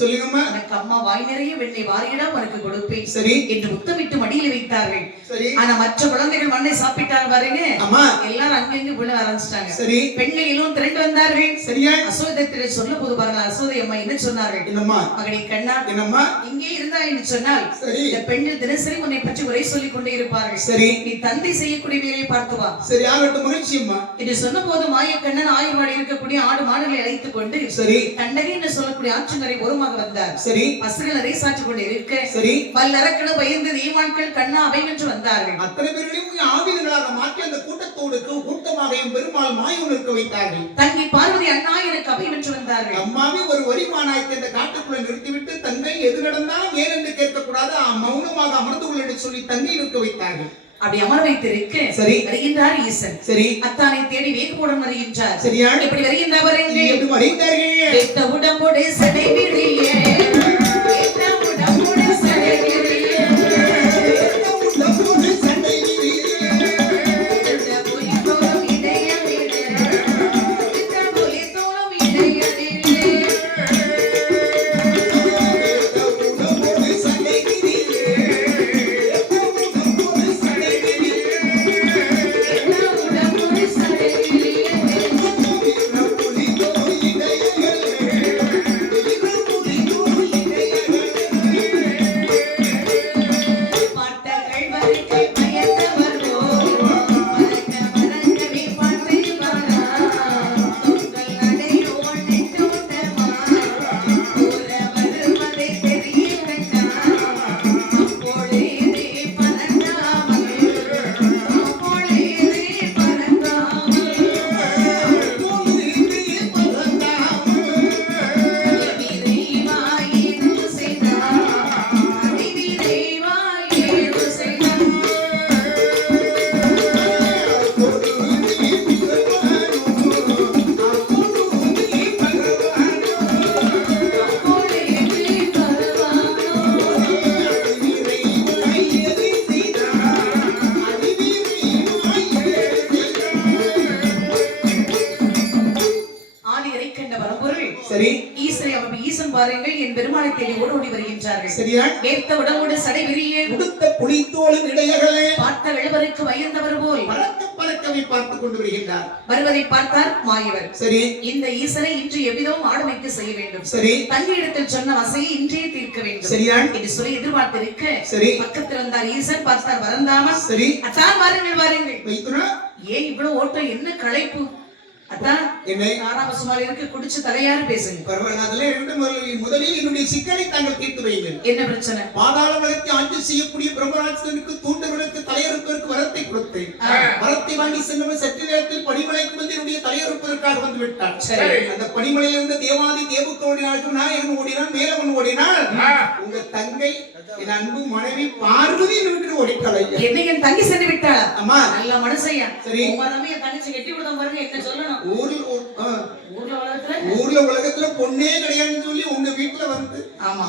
சொல்லுங்கம்மா எனக்கு அம்மா வாய் நிறைய வெண்ணெய் வாரியிடா உனக்கு கொடுப்பேன் சரி என்று முத்தமிட்டு மடியில் வைத்தார்கள் சரி ஆனா மற்ற குழந்தைகள் மண்ணை சாப்பிட்டாங்க பாருங்க அம்மா எல்லாரும் அங்கங்க விழ ஆரம்பிச்சிட்டாங்க சரி பெண்களிலும் திரண்டு வந்தார்கள் சரியா அசோதத்திலே சொல்ல போது பாருங்க அசோதை அம்மா என்ன சொன்னார்கள் என்னம்மா மகனே கண்ணா என்னம்மா இங்கே இருந்தா என்று சொன்னால் சரி இந்த பெண்கள் தினசரி உன்னை பற்றி உரை சொல்லிக் கொண்டே இருப்பார்கள் சரி நீ தந்தை செய்யக்கூடிய வேலையை பார்த்து வா சரி ஆகட்டும் மகிழ்ச்சி அம்மா என்று சொன்ன போது மாயக்கண்ணன் ஆயுர்வாடி இருக்கக்கூடிய ஆடு மாடுகளை அழைத்துக் கொண்டு சரி கண்டகை என்று சொல்லக்கூடிய ஆற்றுங்கரை ஓரமாக வந்தார் சரி பசுகள் அதை சாற்றிக் கொண்டு இருக்க சரி வல்லரக்கணு பயந்து தெய்வான்கள் கண்ணா அவை என்று வந்தார்கள் அத்தனை பேர்களையும் ஆவிதங்களாக மாற்றி அந்த கூட்டத்தோடு கூட்டமாக பெருமாள் மாயம் நிற்க வைத்தார்கள் தங்கி பார்வதி அண்ணா எனக்கு அவை என்று வந்தார்கள் அம்மாவே ஒரு வரிமானாய்க்கு இந்த காட்டுக்குள்ள நிறுத்திவிட்டு தங்கை எது நடந்தாலும் ஏன் என்று கேட்கக்கூடாது மௌனமாக அமர்ந்து கொள்ள என்று சொல்லி தங்கை நிற்க வைத்தார்கள் அப்படி அமர வைத்திருக்க சரி வருகின்றார் ஈசன் சரி அத்தானை தேடி வேகப்போடன் வருகின்றார் சரியா எப்படி வருகின்றவர் எப்படி வருகின்றார்கள் உடம்போடு சடை விழியே உடம்போடு சடை விழியே என் பெருமாளை தேடி ஓடி வருகின்றார்கள் சரியா வேர்த்த உடம்போடு சடை விரியே உடுத்த புலித்தோலும் இடையகளே பார்த்த இளவருக்கு பயந்தவர் போல் பறக்க பறக்கவை பார்த்து கொண்டு வருகின்றார். வருவதை பார்த்தார் மாயவர். சரி, இந்த ஈசனை இன்று எவ்விதமும் ஆளுமைக்கு செய்ய வேண்டும். சரி, தங்கியிடத்தில் சொன்ன வசையை இன்றே தீர்க்க வேண்டும். சரியா என்று சொல்லி எதிர்பார்த்திருக்க, சரி, பக்கத்தில் வந்தார் ஈசன். பார்த்தார் வரந்தாமன். சரி, அத்தான் வாருங்கள் வாருங்கள். வைத்துனா ஏன் இவ்வளவு ஓட்டம், என்ன களைப்பு? அதான் என்ன ஆறாமசுமால் இருக்கு, குடிச்சு தலையாறு பேசுங்க. பரவாயில்ல. முதலில் என்னுடைய சிக்கலை தாங்கள் தீர்த்து வைங்கள். என்ன பிரச்சனை? பாதாள உலகத்தை ஆட்சி செய்யக்கூடிய பிரம்மராட்சனுக்கு தூண்டவிடத்து தலையறுப்பதற்கு வரத்தை கொடுத்தேன். வரத்தை வாங்கி சென்றவன் சற்று நேரத்தில் பனிமலைக்கு வந்து என்னுடைய தலையறுப்பதற்காக வந்து விட்டான். அந்த பனிமலையில் இருந்த தேவாதி தேவுக்கு ஓடினாலும் நாயகன் ஓடினான், மேலவன் ஓடினான். உங்க தங்கை என் அன்பு மனைவி பார்வதி என்ன விட்டு ஓடிட்டாள். என்ன என் தங்கி சென்று விட்டாளா? அம்மா நல்ல மனுஷையா. சரி, உங்க தம்பி என் தங்கச்சி கட்டி விடுத பாருங்க. என்ன சொல்லணும்? ஊர்ல உலகத்துல பொண்ணே கிடையாதுன்னு சொல்லி உங்க வீட்டுல வந்து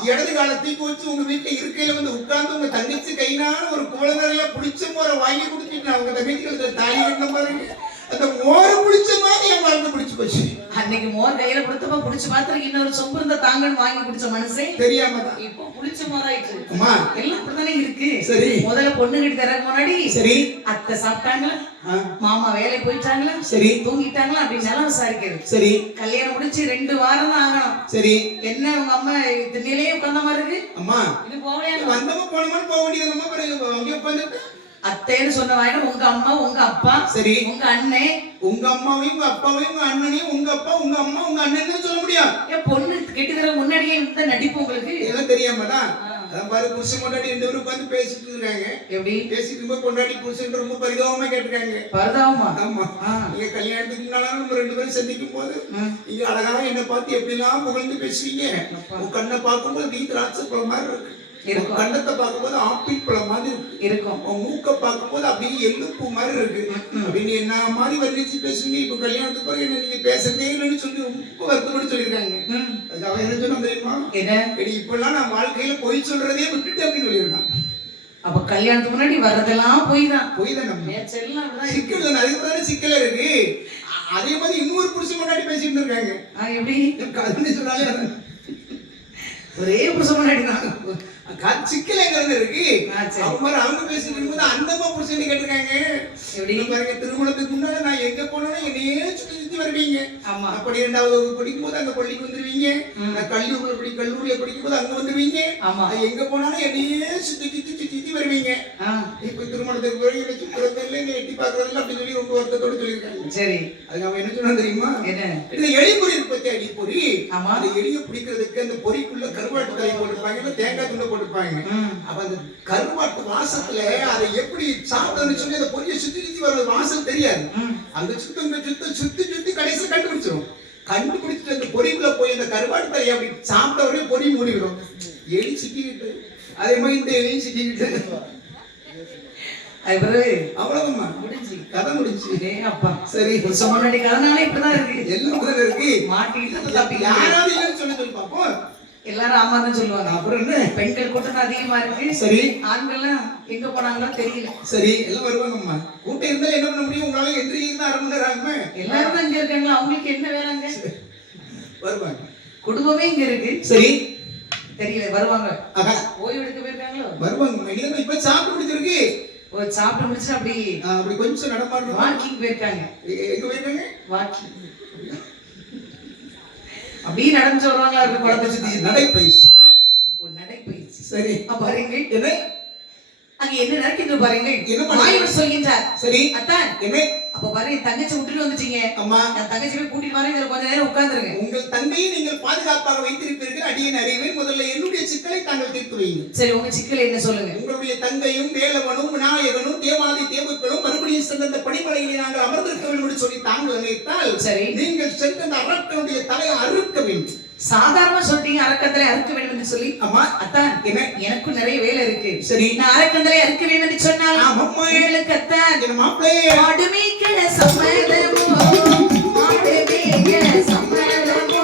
இடது காலத்துக்கு வச்சு உங்க வீட்டுல இருக்கையில வந்து உட்கார்ந்து உங்க தங்கச்சி கையினால ஒரு குவளை நிறைய புடிச்ச மோரை வாங்கி கொடுத்துட்டு உங்க தங்கச்சி தாலி கட்டின பாருங்க. அந்த மோரை புடிச்ச மாதிரி என் வாழ்க்கை பிடிச்சு போச்சு. அன்னைக்கு மோர் கையில கொடுத்தப்ப புடிச்சு பாத்திரம் இன்னொரு சொம்பு இருந்த தாங்கன்னு வாங்கி குடிச்ச மனுஷன் தெரியாமதான் இப்போ புளிச்ச மோராயிட்டு. அம்மா எல்லாம் அப்படித்தானே இருக்கு. சரி, முதல்ல பொண்ணு கிட்ட தரக்கு முன்னாடி சரி அத்தை சாப்பிட்டாங்களா, மாமா வேலைக்கு போயிட்டாங்களா, சரி தூங்கிட்டாங்களா அப்படின்னு எல்லாம் விசாரிக்கிறது. சரி, கல்யாணம் முடிச்சு 2 வாரம் தான் ஆகணும். சரி, என்ன உங்க அம்மா நிலையே உட்கார்ந்த மாதிரி இருக்கு? அம்மா இது போகலையா? வந்தவங்க போனவங்க போக வேண்டியது அம்மா. அங்கே உட்காந்துட்டு அத்தைன்னு சொன்ன வாயில உங்க அம்மா, உங்க அப்பா, சரி, உங்க அண்ணன், உங்க அம்மாவையும் உங்க அப்பாவையும் உங்க அண்ணனையும் உங்க அப்பா உங்க அம்மா உங்க அண்ணன் சொல்ல முடியும். ஏன் பொண்ணு கெட்டுக்கிற முன்னாடியே இந்த நடிப்பு உங்களுக்கு இதெல்லாம் தெரியாமதான். அதான் பாரு, புருஷன் கொண்டாடி 2 பேரும் உட்காந்து பேசிட்டு இருக்காங்க. எப்படி பேசிட்டு இருக்கும்போது கொண்டாடி புருஷன் ரொம்ப பரிதாபமா கேட்டிருக்காங்க. பரதாவமா? ஆமா, நீங்க கல்யாணத்துக்கு முன்னால நம்ம 2 பேரும் சந்திக்கும் போது நீங்க அழகா என்ன பார்த்து எப்படி எல்லாம் புகழ்ந்து பேசுவீங்க. உன் கண்ணை பார்க்கும்போது நீ திராட்சை பழம் மாதிரி இருக்கு, கண்ணத்தை பார்க்கும்போது ஆப்பிள் பழம் மாதிரி இருக்கும், உன் மூக்க பார்க்கும்போது அப்படியே எள்ளுப்பூ மாதிரி இருக்கு அப்படின்னு என்ன மாதிரி வர்ணிச்சு பேசுவீங்க. இப்ப கல்யாணத்துக்கு பிறகு என்ன நீங்க பேசுறதே இல்லைன்னு சொல்லி ரொம்ப வருத்தப்பட்டு சொல்லியிருக்காங்க. அதுக்கு அவன் என்ன சொன்னா தெரியுமா? இப்பெல்லாம் நான் வாழ்க்கையில பொய் சொல்றதே விட்டுட்டு அப்படின்னு சொல்லியிருக்கான். அப்ப கல்யாணத்துக்கு முன்னாடி வர்றதெல்லாம் பொய் தான். பொய் தான். சிக்கல் தான், அதுக்கு தானே சிக்கல இருக்கு. அதே மாதிரி இன்னொரு புருஷன் முன்னாடி பேசிட்டு இருக்காங்க. எப்படி சொன்னாலே ஒரே புருஷன் முன்னாடி தான் சிக்கல் எங்க இருக்கு. அவங்க பேசிட்டு இருக்கும்போது அந்தமா புருஷன் கேட்டிருக்காங்க. பாருங்க, திருமணத்துக்கு முன்னாடி நான் எங்க போனோம்னா என்னையே சுத்தி சுத்தி வருவீங்க. அப்படி 2வது வகுப்பு படிக்கும் போது அங்க பள்ளிக்கு வந்துருவீங்க. கல்லூரியில படிக்கும் போது அங்க வந்துருவீங்க. எங்க போனாலும் என்னையே சுத்தி சுத்தி சுத்தி சுத்தி வருவீங்க. இப்ப திருமணத்துக்கு பிறகு என்ன சுத்துறது இல்லை, இங்க எட்டி பாக்குறது இல்லை அப்படின்னு சொல்லி ரொம்ப வருத்தத்தோடு சொல்லியிருக்காங்க. சரி, அதுக்கு அவன் என்ன சொன்னா தெரியுமா? இந்த எலிப்பொறி பத்தி அடிப்பொறி. அந்த எலியை பிடிக்கிறதுக்கு அந்த பொறிக்குள்ள கருவாட்டு தலை போட்டிருப்பாங்க, தேங்காய் துண்டை போட்டிருப்பாங்க. அப்ப அந்த கருவாட்டு வாசத்துல அதை எப்படி சாப்பிடணும்னு சொல்லி அந்த பொறியை சுத்தி சுத்தி வர வாசம் தெரியாது. அந்த சுத்தி சுத்தி கடைசியில் கண்டுபிடிச்சிடும். கண்டுபிடிச்சிட்டு அந்த பொறிக்குள்ள போய் அந்த கருவாட்டு தலையை அப்படி சாப்பிட்ட வரையும் பொறி மூடிவிடும். எலி சிக்கிக்கிட்டு அதே மாதிரி இந்த எலியும் சிக்கிக்கிட்டு அவ்வளவுமா முடிஞ்சு கதை முடிஞ்சு. அப்பா சரி, முன்னாடி கதனாலே இப்படிதான் இருக்கு, எல்லாம் இருக்கு. மாட்டிக்கிட்டு யாராவது இல்லைன்னு சொல்லி பார்ப்போம். எல்லாரும் ஆமாதான் சொல்லுவாங்க. அப்புறம் என்ன, பெண்கள் கூட்டம் அதிகமா இருக்கு. சரி, ஆண்கள்லாம் எங்க போனாங்களோ தெரியல. சரி, எல்லாம் வருவாங்கம்மா. கூட்டம் இருந்தா என்ன பண்ண முடியும்? உங்களால எந்திரிக்கிறதா 1/2 மணி நேரம் ஆகுமே. எல்லாரும் தான் இங்க இருக்காங்களா? அவங்களுக்கு என்ன வேறாங்க? வருவாங்க, குடும்பமே இங்க இருக்கு. சரி, தெரியல, வருவாங்க. ஓய்வு எடுக்க போயிருக்காங்களோ? வருவாங்க. இப்ப சாப்பிட்டு முடிச்சிருக்கு. சாப்பிட்டு முடிச்சு அப்படி கொஞ்சம் நடமாடணும். வாக்கிங் போயிருக்காங்க. எங்க போயிருக்காங்க? வாக்கிங். அப்படியே நடந்து வருவாங்களா இருக்கு, குழந்தை சுத்தி நடைப்பயிற்சி. நடைப்பயிற்சி. சரி, பாருங்க என்ன அங்க என்ன நடக்குது பாருங்க. என்ன மாயவர் சொல்கின்றார். சரி அத்தான், என்ன அப்ப பாருங்க, தங்கச்சி விட்டுட்டு வந்துட்டீங்க. அம்மா, என் தங்கச்சி போய் கூட்டிட்டு வரேன், இதுல கொஞ்ச நேரம் உட்கார்ந்துருங்க. உங்கள் தங்கையை நீங்கள் பாதுகாப்பாக வைத்திருப்பீர்கள். அடியேன் அறிவேன். முதல்ல என்னுடைய சிக்கலை தாங்கள் தீர்த்து வையுங்கள். சரி, உங்க சிக்கலை என்ன சொல்லுங்க. உங்களுடைய தங்கையும் வேலவனும் விநாயகனும் தேவாதி தேவுக்களும் மறுபடியும் சென்ற அந்த பனிமலையிலே நாங்கள் அமர்ந்திருக்க வேண்டும் என்று சொல்லி தாங்கள் நினைத்தால், சரி, நீங்கள் சென்ற அந்த அரக்கனுடைய தலையை அறுக்க வேண்டும். சாதாரணமா சொல்றீங்க, அரக்கந்தலை அறுக்க வேண்டும் என்று சொல்லி. ஆமா அத்தான், எனக்கு நிறைய வேலை இருக்கு. சரி, நான் அரக்கந்தலை அறுக்க வேண்டும் என்று சொன்னால் உங்களுக்கு அத்தான் என் மாப்பிள்ளை ஆடுமேய்க்கிற சம்மதமோ, ஆடுமேய்க்கிற சம்மதமோ,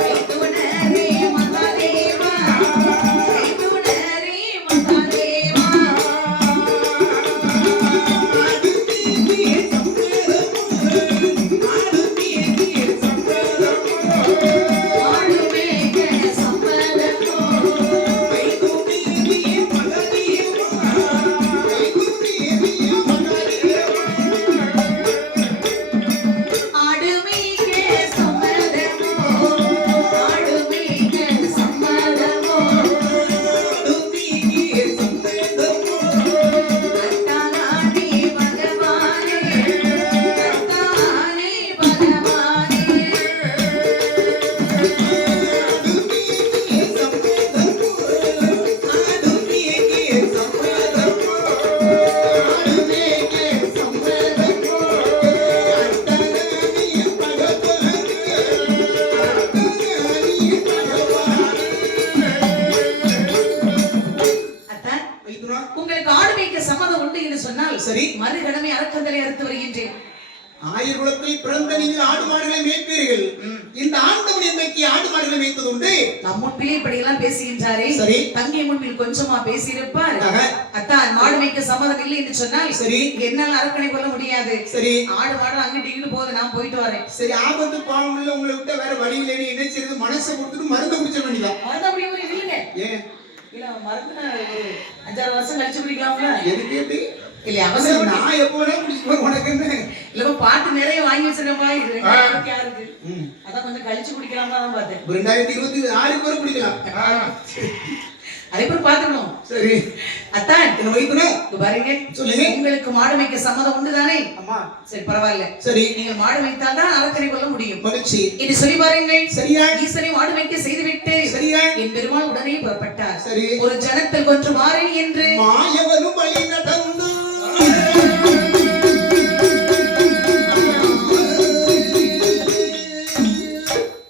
கைதுணரே மதரேவா, கைதுணரே மதரேவா, ஆடுமேய்க்கிற சம்மதமோ, நம் முன்பிலே இப்படி எல்லாம் பேசுகின்றாரே சரி. தங்கை முன்பில் கொஞ்சமா பேசியிருப்பார். ஆக. அத்தான் மாடு மேய்க்க சம்மதம் இல்லை என்று சொன்னால் சரி. என்னால அரக்கணை கொள்ள முடியாது. சரி. ஆடு மாடு அங்கிட்டு இங்கிட்டு போகுது, நான் போயிட்டு வரேன். சரி, ஆபத்து பாவம் இல்ல, உங்களை விட்ட வேற வழி இல்லைன்னு என்ன செய்யறது? மனசை கொடுத்துட்டு மருந்து குடிச்ச வேண்டியதான். மருந்து அப்படி ஒரு இல்லைங்க. ஏன் இல்ல மருந்து நான் ஒரு 5-6 வருஷம் கழிச்சு குடிக்கலாம்ல. எதுக்கு எப்படி இல்ல அவசரம் நான் எப்போ வேணா குடிச்சுப்பேன், உனக்கு என்ன? இல்ல பாட்டு நிறைய வாங்கி வச்சிருக்கா. இது 2026 அதான் கொஞ்சம் கழிச்சு குடிக்கலாமா தான் பார்த்தேன். 2026 வரை குடிக்கலாம். அதே போல பாத்துக்கணும். சரி அத்தான் என்ன வைக்கணும்? இங்க பாருங்க, சொல்லுங்க. உங்களுக்கு மாடு மேய்க்க சம்மதம் உண்டு தானே? அம்மா சரி பரவாயில்ல. சரி, நீங்க மாடு மேய்த்தால் தான் அரக்கரை கொள்ள முடியும். மகிழ்ச்சி. இது சொல்லி பாருங்கள். சரியா? ஈசனை மாடு மேய்க்க செய்துவிட்டு சரியா? என் பெருமாள் உடனே புறப்பட்டார். சரி. ஒரு ஜனத்தில் கொன்று மாறி என்று மாயவரும் வழி நடந்து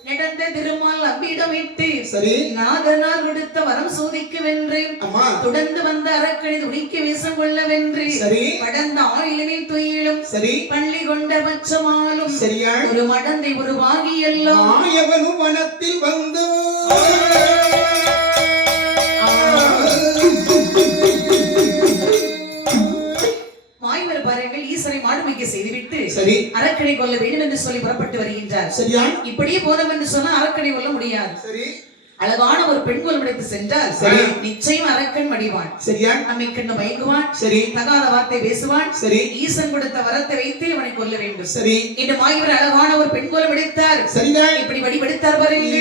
நடந்த திருமால் அம்பிடமிட்டு சரி. நாதனார் கொடுத்த வரம் சோதிக்க வென்று அம்மா தொடர்ந்து வந்த அரக்கனை துணிக்க வீசம் கொள்ள வென்று சரி. படர்ந்த ஆயிலுமே துயிலும் சரி. பள்ளி கொண்ட பட்சமாலும் சரியா? ஒரு மடந்தை உருவாகி எல்லாம் மாயவனும் வனத்தில் வந்து மாய்வர் பாருங்கள், ஈசனை மாடுமைக்க செய்துவிட்டு சரி. அரக்கனை கொல்ல வேண்டும் என்று சொல்லி புறப்பட்டு வருகின்றார். சரியா? இப்படியே போனோம் என்று சொன்னா அரக்கனை கொல்ல முடியாது. சரி. அழகான ஒரு பெண் கொல்விடத்து சென்றால் சரி. நிச்சயம் அரக்கன் மடிவான். சரியா? நம்மை கண்டு மயங்குவான். சரி. தகாத வார்த்தை பேசுவான். சரி. ஈசன் கொடுத்த வரத்தை வைத்து அவனை கொல்ல வேண்டும். சரி. இன்று மாய்வர் அழகான ஒரு பெண் கோலம் எடுத்தார். சரிதான். இப்படி வடிவெடுத்தார் பாருங்கள்.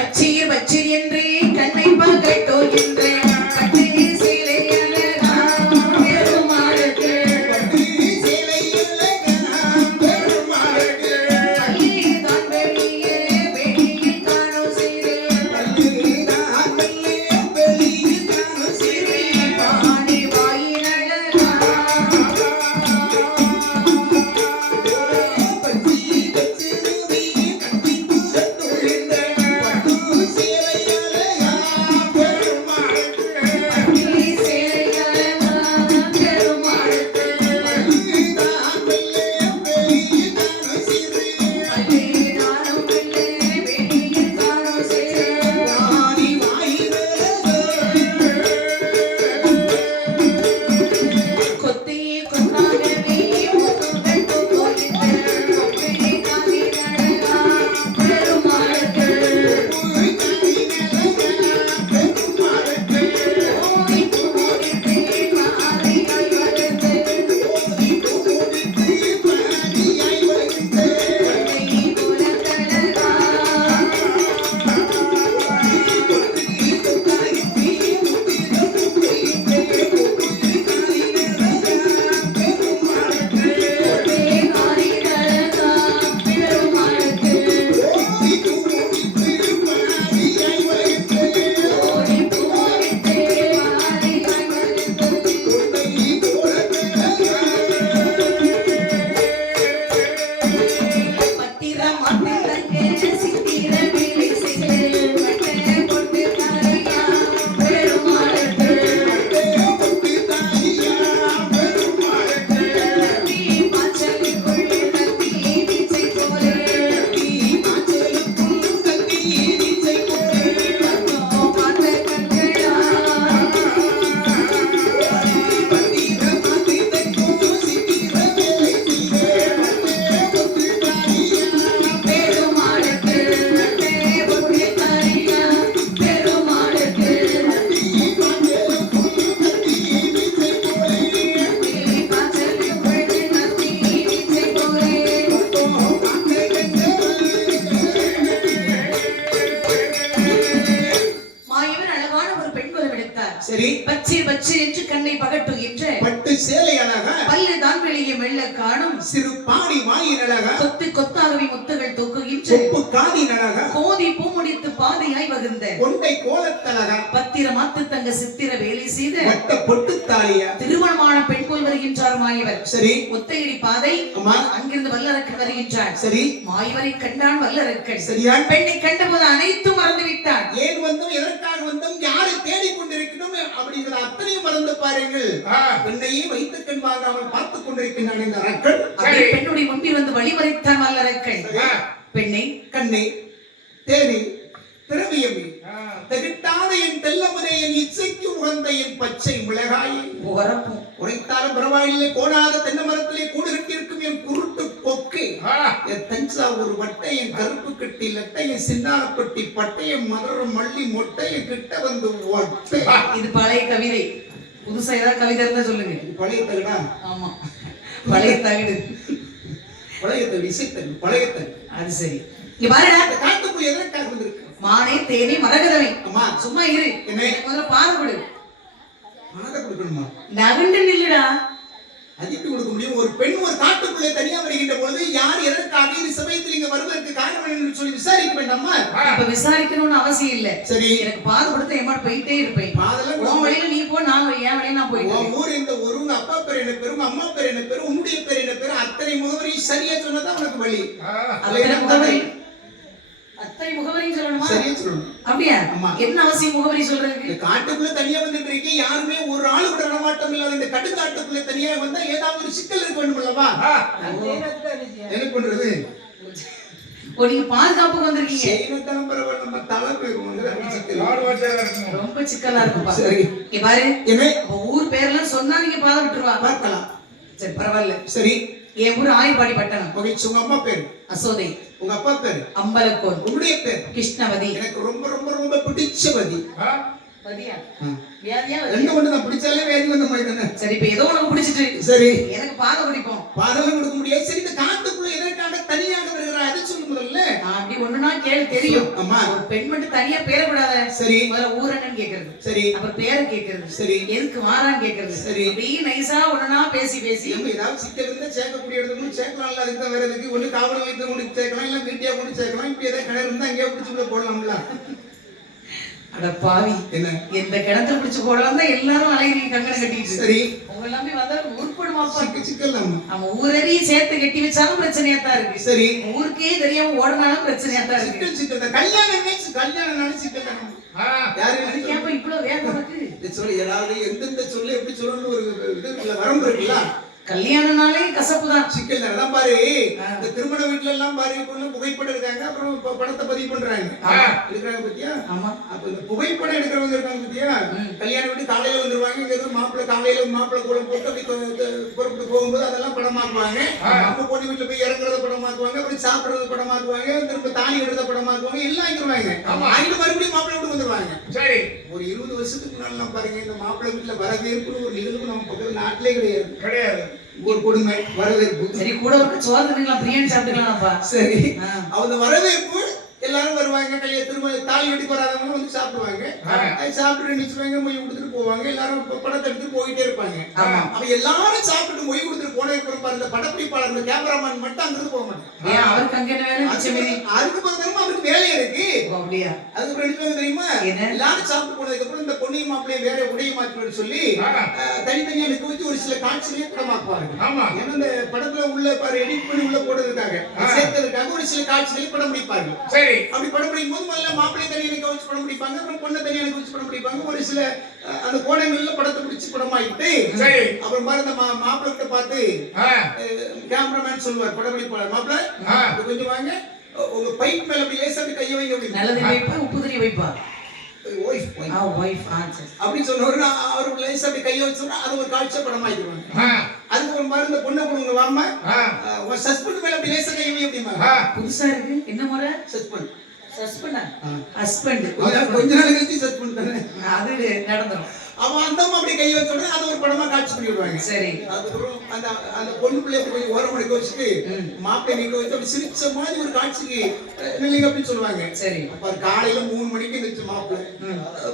பச்சீர் பச்சீர் என்று கண்ணை பகட்டோ என்று பட்டு சேலை அழகா பெருமாளுக்கு பள்ளிதான் வெளியே வெளியில் காணும் சிறு பாடி வாயின் அழகா சரி. பச்சை பச்சை என்று கண்ணை பகட்டுகின்ற பட்டு சேலை அழகா பல்லு தான் வெளியே மெல்ல காணும் சிறு பாடி வாயின் அழகா கொத்து கொத்தாகவே முத்துகள் தூக்குகின்ற சொப்பு காதின் அழகா கோதி பூமுடித்து பாதையாய் வகுந்த கொண்டை கோலத்தழகா பத்திரமாத்து தங்க சித்திர வேலை செய்த வட்ட பொட்டு தாலியா திருமணமான பெண் போல் வருகின்றார் மாயவர். சரி. ஒத்தையடி பாதை. அம்மா. அங்கிருந்து வல்லரக்கன் வருகின்றார். சரி. மாயவரை கண்டான் வல்லரக்கன். சரியா? பெண்ணை கண்டபோது அனைத்தும் மறந்து விட்டான். ஏன் வந்தோம், எதற்காக வந்தோம், யாரை தேடிக்கொண்டிருக்கணும் அப்படிங்கிற அத்தனையும் மறந்து பாருங்கள். பெண்ணையே வைத்த கண் வாங்காமல் பார்த்துக் கொண்டிருக்கின்றான் இந்த அரக்கன். அதே பெண்ணுடைய முன்பில் வந்து வழிமறைத்தான் வல்லரக்கன். பெண்ணை கண்ணை தேடி திரவியமே தகிட்டாத என் தெல்லமுதே என் இச்சைக்கு உகந்த என் பச்சை மிளகாயை உரப்பும் உரைத்தாலும் பரவாயில்லை கோணாத தென்னை மரத்திலே கூடு கட்டியிருக்கும் என் குருட்டு கொக்கு என் தஞ்சாவூர் வட்டை என் கருப்பு கட்டி லட்டை என் சின்னாரப்பட்டி பட்டை என் மதுரை மல்லி மொட்டை என் கிட்ட வந்து ஒட்டை. இது பழைய கவிதை. புதுசா ஏதாவது கவிதை இருந்தா சொல்லுங்க. பழைய தகுடா? ஆமா, பழைய தகுடு. பழைய தகுடு, இசைத்தகு, பழைய தகு. அது சரி. இங்க பாருடா, அந்த காட்டுக்குள்ள எதற்காக வந்திருக்கு? மானே தேனே மரகதமே. அம்மா சும்மா இரு. என்ன முதல்ல பால் கொடு. மாத கொடுக்கணுமா? நகண்டு நில்லுடா. அது எப்படி கொடுக்க முடியும்? ஒரு பெண் ஒரு காட்டுக்குள்ளே தனியா வருகின்ற பொழுது யார் எதற்காக இந்த சமயத்தில் இங்க வருவதற்கு காரணம் என்று சொல்லி விசாரிக்க வேண்டாமா? இப்ப விசாரிக்கணும்னு அவசியம் இல்ல. சரி, எனக்கு பால் கொடுத்து எம்மாட் போயிட்டே இருப்பேன். பாதெல்லாம் உன் வழியில நீ போ, நான் என் வழியில நான் போயிட்டு. உன் ஊர் இந்த ஒரு உங்க அப்பா பேர் என்ன பேரு, உங்க அம்மா பேர் என்ன பேரு, உன்னுடைய பேர் என்ன பேரு, அத்தனை முகவரி சரியா சொன்னதான் உனக்கு வழி. அத்தனை முகவரி, அத்தனை முகவரின்னு சொல்லணுமா? சரியா சொல்லணும். அப்படியா? ஆமா. என்ன அவசியம் முகவரி சொல்றதுக்கு? இந்த காட்டுக்குள்ள தனியா வந்துட்டு இருக்கீங்க, யாருமே ஒரு ஆளு கூட நடமாட்டம் இல்லாத இந்த கட்டுக்காட்டுக்குள்ள தனியா வந்தா ஏதாவது ஒரு சிக்கல் இருக்க வேண்டும் அல்லவா? என்ன பண்றது? ஓ, நீங்க பாதுகாப்புக்கு வந்திருக்கீங்க. செய்யத்தான் பரவாயில்ல, நம்ம தலை போயிரும் வந்து சிக்கல். ரொம்ப சிக்கலா இருக்குப்பா. சரி, இங்க பாரு, என்ன ஊர் பேர்லாம் சொன்னா நீங்க பாத விட்டுருவா. பார்க்கலாம். சரி, பரவாயில்ல. சரி, என் ஊர் ஆயர்பாடி பட்டணம். மகிழ்ச்சி. உங்க அம்மா பேரு? அசோதை. உங்க அப்பா பேரு? அம்பலக்கோன். உங்களுடைய பேர்? கிருஷ்ணவதி. எனக்கு ரொம்ப ரொம்ப ரொம்ப பிடிச்சவதி. வதியா? வியாதியா? ரெண்டு ஒண்ணு தான், பிடிச்சாலே வேதி வந்த மாதிரி தானே. சரி, இப்ப ஏதோ உனக்கு பிடிச்சிட்டு சரி, எனக்கு பாத குடிப்போம். பாதகம் கொடுக்க முடியாது. சரி, இந்த காட்டுக்குள்ள எதற்காக தனியாக வருகிறார் அதை சொல்லு முதல்ல. நான் அப்படி ஒண்ணுனா கேளு, தெரியும். அம்மா, ஒரு பெண் மட்டும் தனியா பேரக்கூடாத. சரி, முதல்ல ஊர் என்னன்னு கேக்குறது, சரி, அப்புறம் பேரை கேக்குறது, சரி, எதுக்கு வாரான்னு கேக்குறது. சரி, அப்படியே நைஸா ஒண்ணுனா பேசி பேசி நம்ம ஏதாவது சிக்கல் இருந்தா சேர்க்கக்கூடிய இடத்துக்கு சேர்க்கலாம். அதுக்கு தான் வேற எதுக்கு ஒண்ணு காவல் நிலையத்துல கொண்டு சேர்க்கலாம், இல்ல வீட்டியா கொண்டு சேர்க்கலாம். இப்ப ஏதாவது கிணறு இருந்தா அங்கேயே பிடிச்சி உள்ள போடலாம்ல. அட பாவி, என்ன எந்த கிணத்துல பிடிச்சு போடலாம் தான் எல்லாரும் அலைகிறீங்க கங்கணம் கட்டிட்டு. சரி, உங்க எல்லாமே வந்தா உருப்படுமாப்பா. சிக்கல் நம்ம நம்ம ஊரறியும் சேர்த்து கட்டி வச்சாலும் பிரச்சனையா தான் இருக்கு. சரி, ஊருக்கே தெரியாம ஓடினாலும் பிரச்சனையா தான் இருக்கு. சிக்கல் கல்யாணம் சிக்கல் தானே. யாரு அதுக்கேப்ப இவ்வளவு வேகம் இருக்கு? சொல்லி ஏதாவது எந்தெந்த சொல்லி எப்படி சொல்லணும்னு ஒரு இது இருக்குல்ல, வரம்பு இருக்குல்ல. கல்யாணம்னாலே கசப்பு தான். சிக்கல் தான் பாரு. இந்த திருமண வீட்டுல எல்லாம் பாரு, இப்ப புகைப்படம் இருக்காங்க, அப்புறம் படத்தை பதிவு பண்றாங்க இருக்கிறாங்க பத்தியா. ஆமா, அப்ப இந்த புகைப்படம் எடுக்கிறவங்க இருக்காங்க பத்தியா. கல்யாண வீட்டு காலையில வந்துருவாங்க, இங்க இருந்து மாப்பிள்ளை காலையில மாப்பிள்ளை கூட போட்டு அப்படி புறப்பட்டு போகும்போது அதெல்லாம் படமாக்குவாங்க. அப்ப பொண்ணு வீட்டுல போய் இறங்குறத படமாக்குவாங்க, அப்புறம் சாப்பிடுறத படமாக்குவாங்க, திரும்ப தாலி எடுறத படமாக்குவாங்க, எல்லாம் ஆக்கிடுவாங்க. ஆகிட்டு மறுபடியும் மாப்பிள்ளை வீட்டுக்கு வந்துருவாங்க. சரி, ஒரு 20 வருஷத்துக்கு முன்னாடி பாருங்க, இந்த மாப்பிள்ளை வீட்டுல வரவேற்புன்னு ஒரு நிகழ்வு நம்ம பக்கத்துல நாட்டிலே கிடையாது. ஒரு கொடுமை வரவேற்பு. சரி, கூட ஒரு சோறு தின்னுக்கலாம், பிரியாணி சாப்பிட்டுக்கலாம்ப்பா. சரி, அவங்க வரவேற்பு எல்லாரும் வருவாங்க. திரும்ப தாலி கட்டி வராதவங்க வந்து சாப்பிடுவாங்க. சாப்பிட்டு நினைச்சுவாங்க, மொய் கொடுத்துட்டு போவாங்க. எல்லாரும் படத்தை எடுத்து போயிட்டே இருப்பாங்க. அப்ப எல்லாரும் சாப்பிட்டு மொய் கொடுத்துட்டு போனதுக்கு பாருங்க, படப்பிடிப்பாளர் இந்த கேமராமேன் மட்டும் அங்கிருந்து போக மாட்டாங்க. அவருக்கு அங்க என்ன வேலை? அதுக்கு பக்கமா அவருக்கு வேலை இருக்கு. அப்படியா? அதுக்கு எடுத்து தெரியுமா, எல்லாரும் சாப்பிட்டு போனதுக்கு அப்புறம் இந்த பொண்ணையும் மாப்பிள்ளையும் வேற உடைய மாற்றி சொல்லி தனித்தனியா நிக்க வச்சு ஒரு சில காட்சிகளே படமாக்குவாங்க. ஏன்னா இந்த படத்துல உள்ள பாரு எடிட் பண்ணி உள்ள போடுறதுக்காக சேர்த்ததுக்காக ஒரு சில காட்சிகளை படம் பிடிப்பாங்க. சரி, அப்படி படம் பிடிக்கும் போது முதல்ல மாப்பிள்ளை தனியா நிக்க வச்சு படம் பிடிப்பாங்க, அப்புறம் பொண்ணை தனியா நிக்க வச்சு படம் பிடிப்பாங்க. ஒரு சில அந்த கோணங்கள்ல படத்தை பிடிச்சு படம் ஆயிட்டு அப்புறம் பாரு இந்த மாப்பிள்ளை கிட்ட பார்த்து கேமராமேன் சொல்லுவார், படம் பிடிப்பாளர், மாப்பிள்ளை கொஞ்சம் வாங்க, உங்க பைப் மேல அப்படி லேசா அப்படி கையை வைங்க, அப்படி நல்லது வைப்பா, உப்பு தண்ணி வைப்பா, அப்படி சொன்னோம்னா அவருக்கு லேசா அப்படி கையை வச்சோம்னா அது ஒரு காட்சியா படம் ஆயிடுவாங்க. அதுக்கு பாரு இந்த பொண்ணை கொடுங்க வாமா, சஸ்பெண்ட் மேல அப்படி லேசா கையை வை அப்படிமா. புதுசா இருக்கு, என்ன முறை? சஸ்பெண்ட் ஹஸ்பண்ட் கொஞ்ச நாள் கழிச்சு சஸ்பெண்ட் தானே, அது நடந்துரும். அவன் அந்த அப்படி கை வச்ச உடனே அது ஒரு படமா காட்சி பண்ணி விடுவாங்க. சரி, அதுக்கப்புறம் அந்த அந்த பொண்ணு பிள்ளைய போய் ஓரம் நிக்க வச்சுட்டு மாப்பிள்ளை நிக்க வச்சு அப்படி சிரிச்ச மாதிரி ஒரு காட்சிக்கு நில்லுங்க அப்படின்னு சொல்லுவாங்க. சரி, அப்ப காலையில 3 மணிக்கு இருந்துச்சு மாப்பிள்ளை,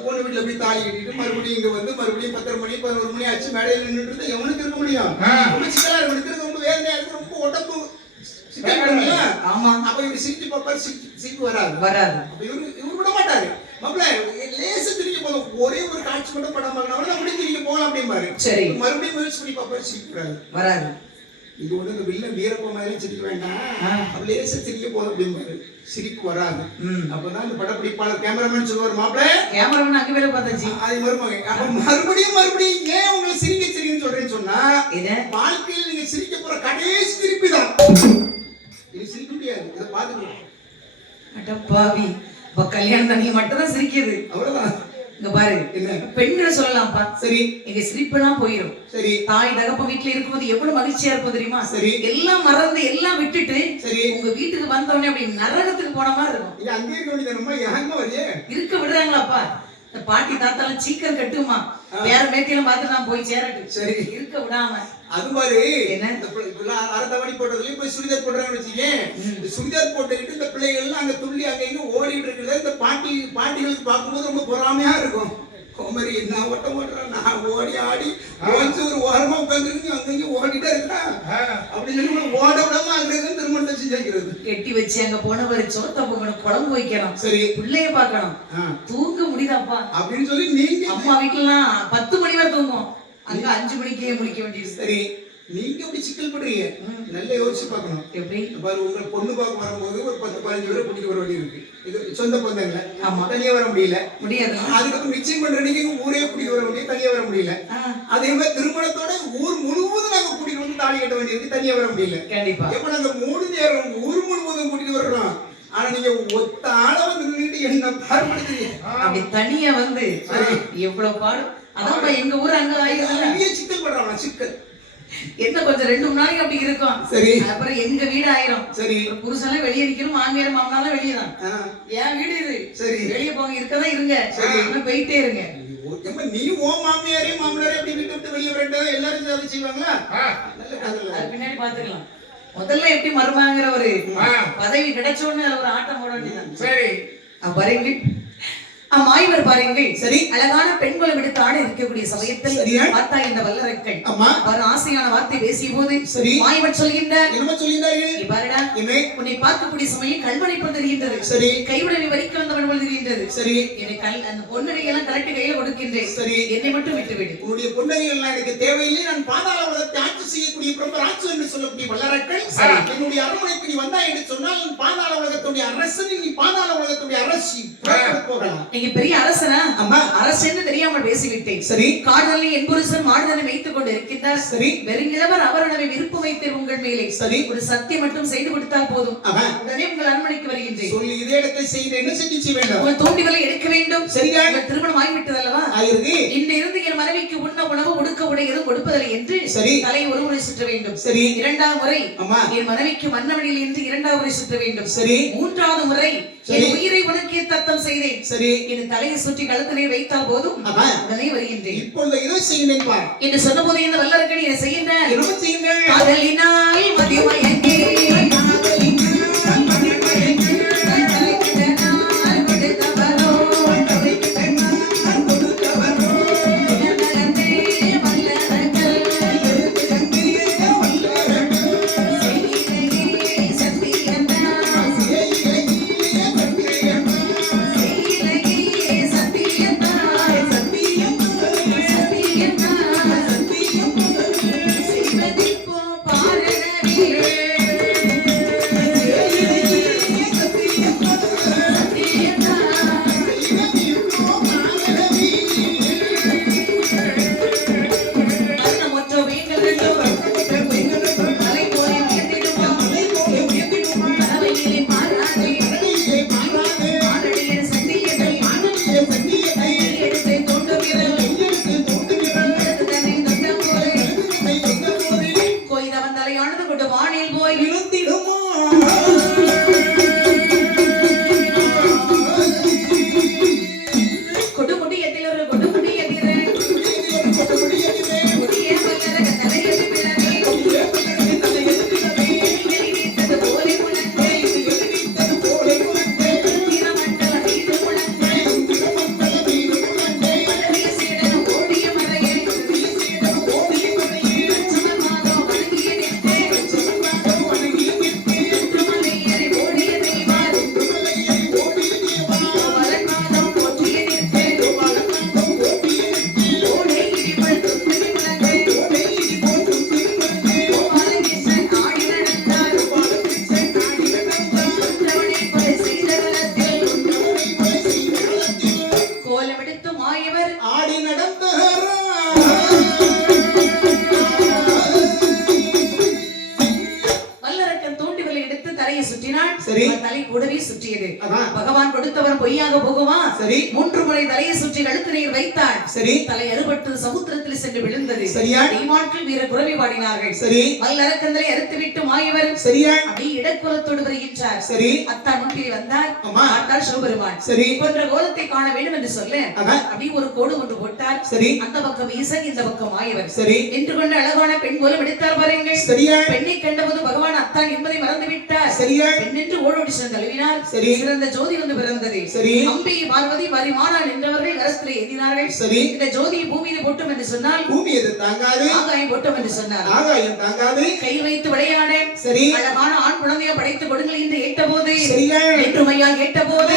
பொண்ணு வீட்டுல போய் தாலி கட்டிட்டு மறுபடியும் இங்க வந்து மறுபடியும் 10:30 மணி 11 மணி ஆச்சு மேடையில் நின்றுட்டு இருந்தா எவனுக்கு இருக்க முடியும்? ரொம்ப சிக்கலா இருக்கு, ரொம்ப வேதனையா இருக்கு, ரொம்ப உடம்பு சிக்கல். ஆமா, அப்ப இவரு சிரிச்சு பாப்பாரு, சிரிப்பு வராது. அப்ப இவரு விட மாட்டாரு. மாப்பிள்ளை லேசா திரிக்க போதும், ஒரே ஒரு காட்சி மட்டும் படம் பார்க்கணும், அப்படி திரிக்க போகலாம் அப்படிம்பாரு. சரி, மறுபடியும் முயற்சி பண்ணி பாப்பாரு, சிரிப்பு வராது. இது வந்து இந்த வில்ல வீரப்ப மாதிரி சிரிக்க வேண்டாம், அப்படி லேசா திரிக்க போதும் அப்படிம்பாரு, சிரிப்பு வராது. அப்பதான் இந்த படப்பிடிப்பாளர் கேமராமேன் சொல்லுவார், மாப்பிள்ளை கேமராமேன் அங்க வேலை பார்த்தாச்சு, அது மருமகன். அப்ப மறுபடியும் ஏன் உங்களை சிரின்னு சொல்றேன்னு சொன்னா, வாழ்க்கையில் நீங்க சிரிக்க போற கடைசி திருப்பி தான், இது சிரிக்க முடியாது. இதை பாத்துக்கலாம். அடப்பாவி, இப்ப கல்யாணம் தண்ணி மட்டும் தான் சிரிக்குது. அவ்வளவுதான். இங்க பாரு, என்ன? பெண்களை சொல்லலாம்ப்பா. சரி எங்க சிரிப்பெல்லாம் போயிடும். சரி தாய் தகப்ப வீட்டுல இருக்கும்போது எவ்வளவு மகிழ்ச்சியா இருப்போம் தெரியுமா? சரி எல்லாம் மறந்து எல்லாம் விட்டுட்டு சரி உங்க வீட்டுக்கு வந்தவொடனே அப்படி நரகத்துக்கு போன மாதிரி இருக்கும். இது அங்கே இருக்க வேண்டியதானம்மா, ஏங்க வரையே இருக்க விடுறாங்களாப்பா? இந்த பாட்டி தாத்தாலாம் சீக்கிரம் கட்டுமா, வேற மேத்தியெல்லாம் பார்த்து நான் போய் சேரட்டு. சரி இருக்க விடாம அது மாதிரி என்ன? இந்த இப்பெல்லாம் அரைத்தவணி போட்டதுல போய் சுடிதார் போடுறாங்கன்னு வச்சுக்கேன். இந்த சுடிதார் போட்டுக்கிட்டு இந்த பிள்ளைகள்லாம் அங்க துள்ளி அங்க இங்க ஓடிட்டு இருக்கிறத இந்த பாட்டிகளுக்கு பார்க்கும்போது ரொம்ப பொறாமையா இருக்கும். கோமரி என்ன ஓட்டம் ஓடுறான், நான் ஓடி ஆடி ஓடிச்சு ஒரு ஓரமா உட்காந்துருக்கு, அங்க இங்க ஓடிட்டே இருக்கிறான் அப்படின்னு சொல்லி ஓட விடாம அங்க திருமணத்தை செஞ்சு வைக்கிறது. கெட்டி வச்சு அங்க போனவர் சோத்த போகணும், குழம்பு வைக்கணும், சரி பிள்ளைய பார்க்கணும், தூங்க முடியுதாப்பா அப்படின்னு சொல்லி நீங்க அம்மா வீட்டுலாம் 10 மணி வரை தூங்கும், அங்க 5 மணிக்கே முடிக்க வேண்டியது. சரி நீங்க எப்படி சிக்கல் பண்றீங்க? நல்லா யோசிச்சு பார்க்கணும். எப்படி பாரு, உங்க பொண்ணு பார்க்க வரும்போது ஒரு 10-15 பேரை கூட்டிட்டு வர வேண்டியது இருக்கு. இது சொந்த பந்தங்கள ஆமா. தனியா வர முடியல. முடியாது. அதுக்கப்புறம் நிச்சயம் பண்ற நீங்க ஊரே கூட்டிட்டு வர முடியும், தனியா வர முடியல. அதே மாதிரி திருமணத்தோட ஊர் முழுவதும் நாங்க கூட்டிட்டு வந்து தாலி கட்ட வேண்டியது, தனியா வர முடியல. கண்டிப்பா. எப்ப நாங்க 3 நேரம் ஊர் முழுவதும் கூட்டிட்டு வர்றோம், ஆனா நீங்க ஒத்த ஆள வந்து நின்னுட்டு என்ன பாடுபடுத்துறீங்க? அப்படி தனியா வந்து எவ்வளவு பாடு. அதான் எங்க ஊர் அங்க ஆயிரம் சிக்கல் பண்றாங்க. சிக்கல் என்ன கொஞ்சம் 2-3 நாளைக்கு அப்படி இருக்கும். சரி அப்புறம் எங்க வீடு ஆயிரும். சரி புருஷன்லாம் வெளியே நிக்கணும், மாமியார் மாமனாலாம் வெளியே தான். என் வீடு இது. சரி வெளியே போங்க, இருக்கதான் இருங்க, போயிட்டே இருங்க. நீ ஓ மாமியாரையும் மாமனாரையும் அப்படி வீட்டு விட்டு வெளியே வரட்டா எல்லாரும் அதை செய்வாங்களா? அது பின்னாடி பாத்துக்கலாம். முதல்ல எப்படி மருமாங்கிற ஒரு பதவி கிடைச்ச உடனே அதுல ஒரு ஆட்டம் போட வேண்டியதான். சரி பாருங்க மாய்வர் பாருங்கள். சரி அழகான பெண்களை விடுத்து ஆட இருக்கக்கூடிய சமயத்தில் பார்த்தா இந்த வல்லரக்கள் அவர் ஆசையான வார்த்தை பேசிய போது மாய்வர் சொல்கின்றார். என்ன சொல்கின்றார்கள்? பாருடா, உன்னை பார்க்கக்கூடிய சமயம் கல்வனை போல் தெரிகின்றது. சரி கைவுடனை வரிக்க வந்தவன் போல் தெரிகின்றது. சரி எனக்கு அந்த பொன்னடியெல்லாம் கரெக்ட் கையில கொடுக்கின்றேன். சரி என்னை மட்டும் விட்டுவிடு. உன்னுடைய பொன்னடிகள் எனக்கு தேவையில்லை. நான் பாதாள உலகத்தை ஆட்சி செய்யக்கூடிய பிரம்மராட்சு என்று சொல்லக்கூடிய வல்லரக்கள் என்னுடைய அரண்மனைக்கு நீ வந்தா என்று சொன்னால் பாதாள உலகத்துடைய அரசன், நீ பாதாள உலகத்துடைய அரசி போகலாம். நீங்க பெரிய அரசனா? அம்மா அரசன்னு தெரியாமல் பேசிவிட்டேன். சரி காடுதலில் என் புருஷன் மாடுதலை வைத்துக் கொண்டு இருக்கின்றார். சரி வெறுங்கிழவர் அவரனவை விருப்பம் வைத்து உங்கள் மேலே சரி ஒரு சத்தியம் மட்டும் செய்து கொடுத்தால் போதும். உடனே உங்கள் அரண்மனைக்கு வருகின்றேன். சொல்லி இதே இடத்தை செய்து என்ன செஞ்சு வேண்டும்? உங்கள் தூண்டிகளை எடுக்க வேண்டும். சரியா? திருமணம் ஆகிவிட்டது அல்லவா? ஆயிருக்கு. இன்று இருந்து என் மனைவிக்கு உண்ண உணவு உடுக்க உடை எதுவும் கொடுப்பதில்லை என்று சரி தலை ஒரு முறை சுற்ற வேண்டும். சரி 2வது முறை அம்மா என் மனைவிக்கு மன்னவனில் என்று 2வது முறை சுற்ற வேண்டும். சரி 3வது முறை என் உயிரை உனக்கே தத்தம் செய்தேன். சரி என் தலையை சுற்றி கழுத்திலே வைத்தால் போதும் உடனே வருகின்றேன். இப்பொழுது இதை செய்கிறேன் பார் என்று சொன்ன போது இந்த வல்லரக்கணி என்ன செய்கின்றார்? என்ன செய்யுங்கள்? காதலினால் மதிமயங்கி சத்தியம் சுற்றினாள். சரி. அவள் தலை கூடவே சுற்றியது. அதான். பகவான் கொடுத்தவர் பொய்யாக போகுமா? சரி. 3 முறை தலையை சுற்றி கழுத்து நீர் வைத்தாள். சரி. தலை அறுபட்டு சமுத்திரத்தில் சென்று விழுந்தது. சரியா? தெய்வாட்கள் வீர குரவை பாடினார்கள். சரி. வல்லரக்கந்தலை அறுத்துவிட்டு மாயவர் சரியா? அப்படி இடக்குலத்தோடு வருகின்றார். சரி. அத்தான் முன்பில் வந்தார். ஆமா. பார்த்தார் சிவபெருமான். சரி. போன்ற கோலத்தை காண வேண்டும் என்று சொல்ல அதான். அப்படி ஒரு கோடு ஒன்று போட்டார். சரி. அந்த பக்கம் ஈசன், இந்த பக்கம் மாயவர். சரி. என்று கொண்டு அழகான பெண் கோலம் எடுத்தார் பாருங்கள். சரியா? பெண்ணை கண்டபோது பகவான் அத்தான் என்பதை மறந்து விட்டார். சரியா? பெண் என்று ஓடோடி சென்று தழுவினார். சரி. சிறந்த ஜோதி வந்து பிறந்தது. சரி. அம்பி பார்வதி பரிமாறா நின்றவர்கள் கரத்திலே ஏந்தினார்கள். சரி. இந்த ஜோதியை பூமியிலே போட்டோம் என்று சொன்னால் பூமி எது தாங்காது, ஆகாயம் போட்டோம் என்று சொன்னார். ஆகாயம் தாங்காது. கை வைத்து விளையாட சரி. அழகான ஆண் குழந்தையை படைத்து கொடுங்கள் என்று ஏற்றபோது சரியா? என்றுமையா கேட்டபோது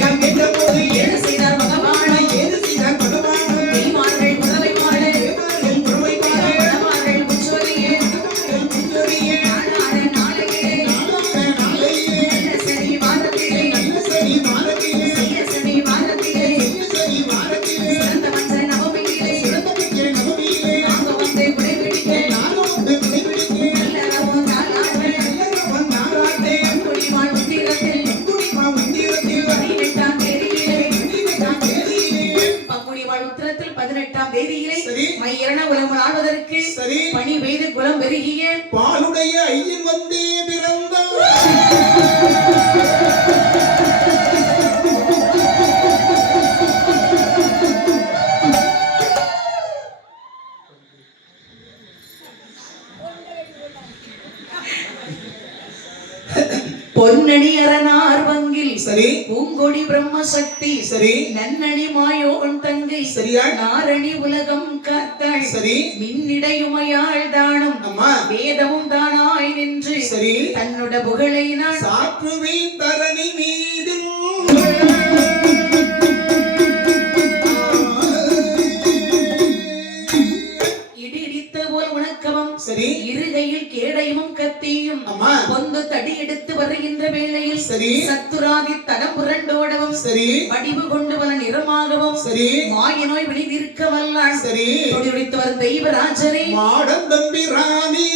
யாம் கேட்டபோது ஏது செய்தார் பகவானை. ஏது செய்தார் பகவான்? தெய்வார்கள் குறவை பாட தேவர்கள் குரவை பாட, பகவான்கள் முச்சொலியே தேவர்கள் புஞ்சொலியே, நாடாட நாளையே நாளான நாளையே, நல்ல சரி வாதத்திலே நல்ல சரி வாரத்திலே, செய்ய சரி வாதத்திலே செய்ய சரி வாரத்திலே, சிறந்த மஞ்ச நவமியிலே சிறந்தமிக்க நவமியிலே, நாங்க வந்து குடைபிடிக்க நானும் வந்து விடைபிடிக்க, நல்லறவும் நாளாற்ற நல்லவன் நாராட்டே, குடிவாழ் உத்திரத்தில் குடிமா மந்திரத்தில், 18ஆம் தேதியிலே பதினெட்டாம் தேதியிலே, பங்குனி வாழ் உத்திரத்தில் 18ஆம் தேதியிலே சரி. மையரண உலகம் ஆழ்வதற்கு சரி. பணி பெய்து குலம் பெருகிய பாலுடைய ஐயன் வந்தே பிறந்தார். பொன்னணி அரணார் வங்கில் சரி. பூங்கொடி பிரம்மசக்தி சரி. நன்னணி மாயோன் தங்கை சரியா? நாரணி உலகம் காத்தாள் சரி. மின்னிடையுமையாள் தானும் அம்மா. வேதமும் தானாய் நின்று சரி. தன்னோட புகழை நான் சாற்றுவேன் தரணி மீதில், இடி இடித்த போல் உணக்கமும் சரி. இருகையில் கேடயமும் கத்தியும் அம்மா. பொந்து தடி எடுத்து வருகின்ற வேளையில் சரி. சத்துராதி தடம் புரண்டோடவும் சரி. வடிவு கொண்டு வர நிறமாகவும் சரி. மாய நோய் வெளிதிருக்க வல்லான் சரி. தொடித்து வரும் தெய்வராஜனே மாடம் தம்பி ராணி,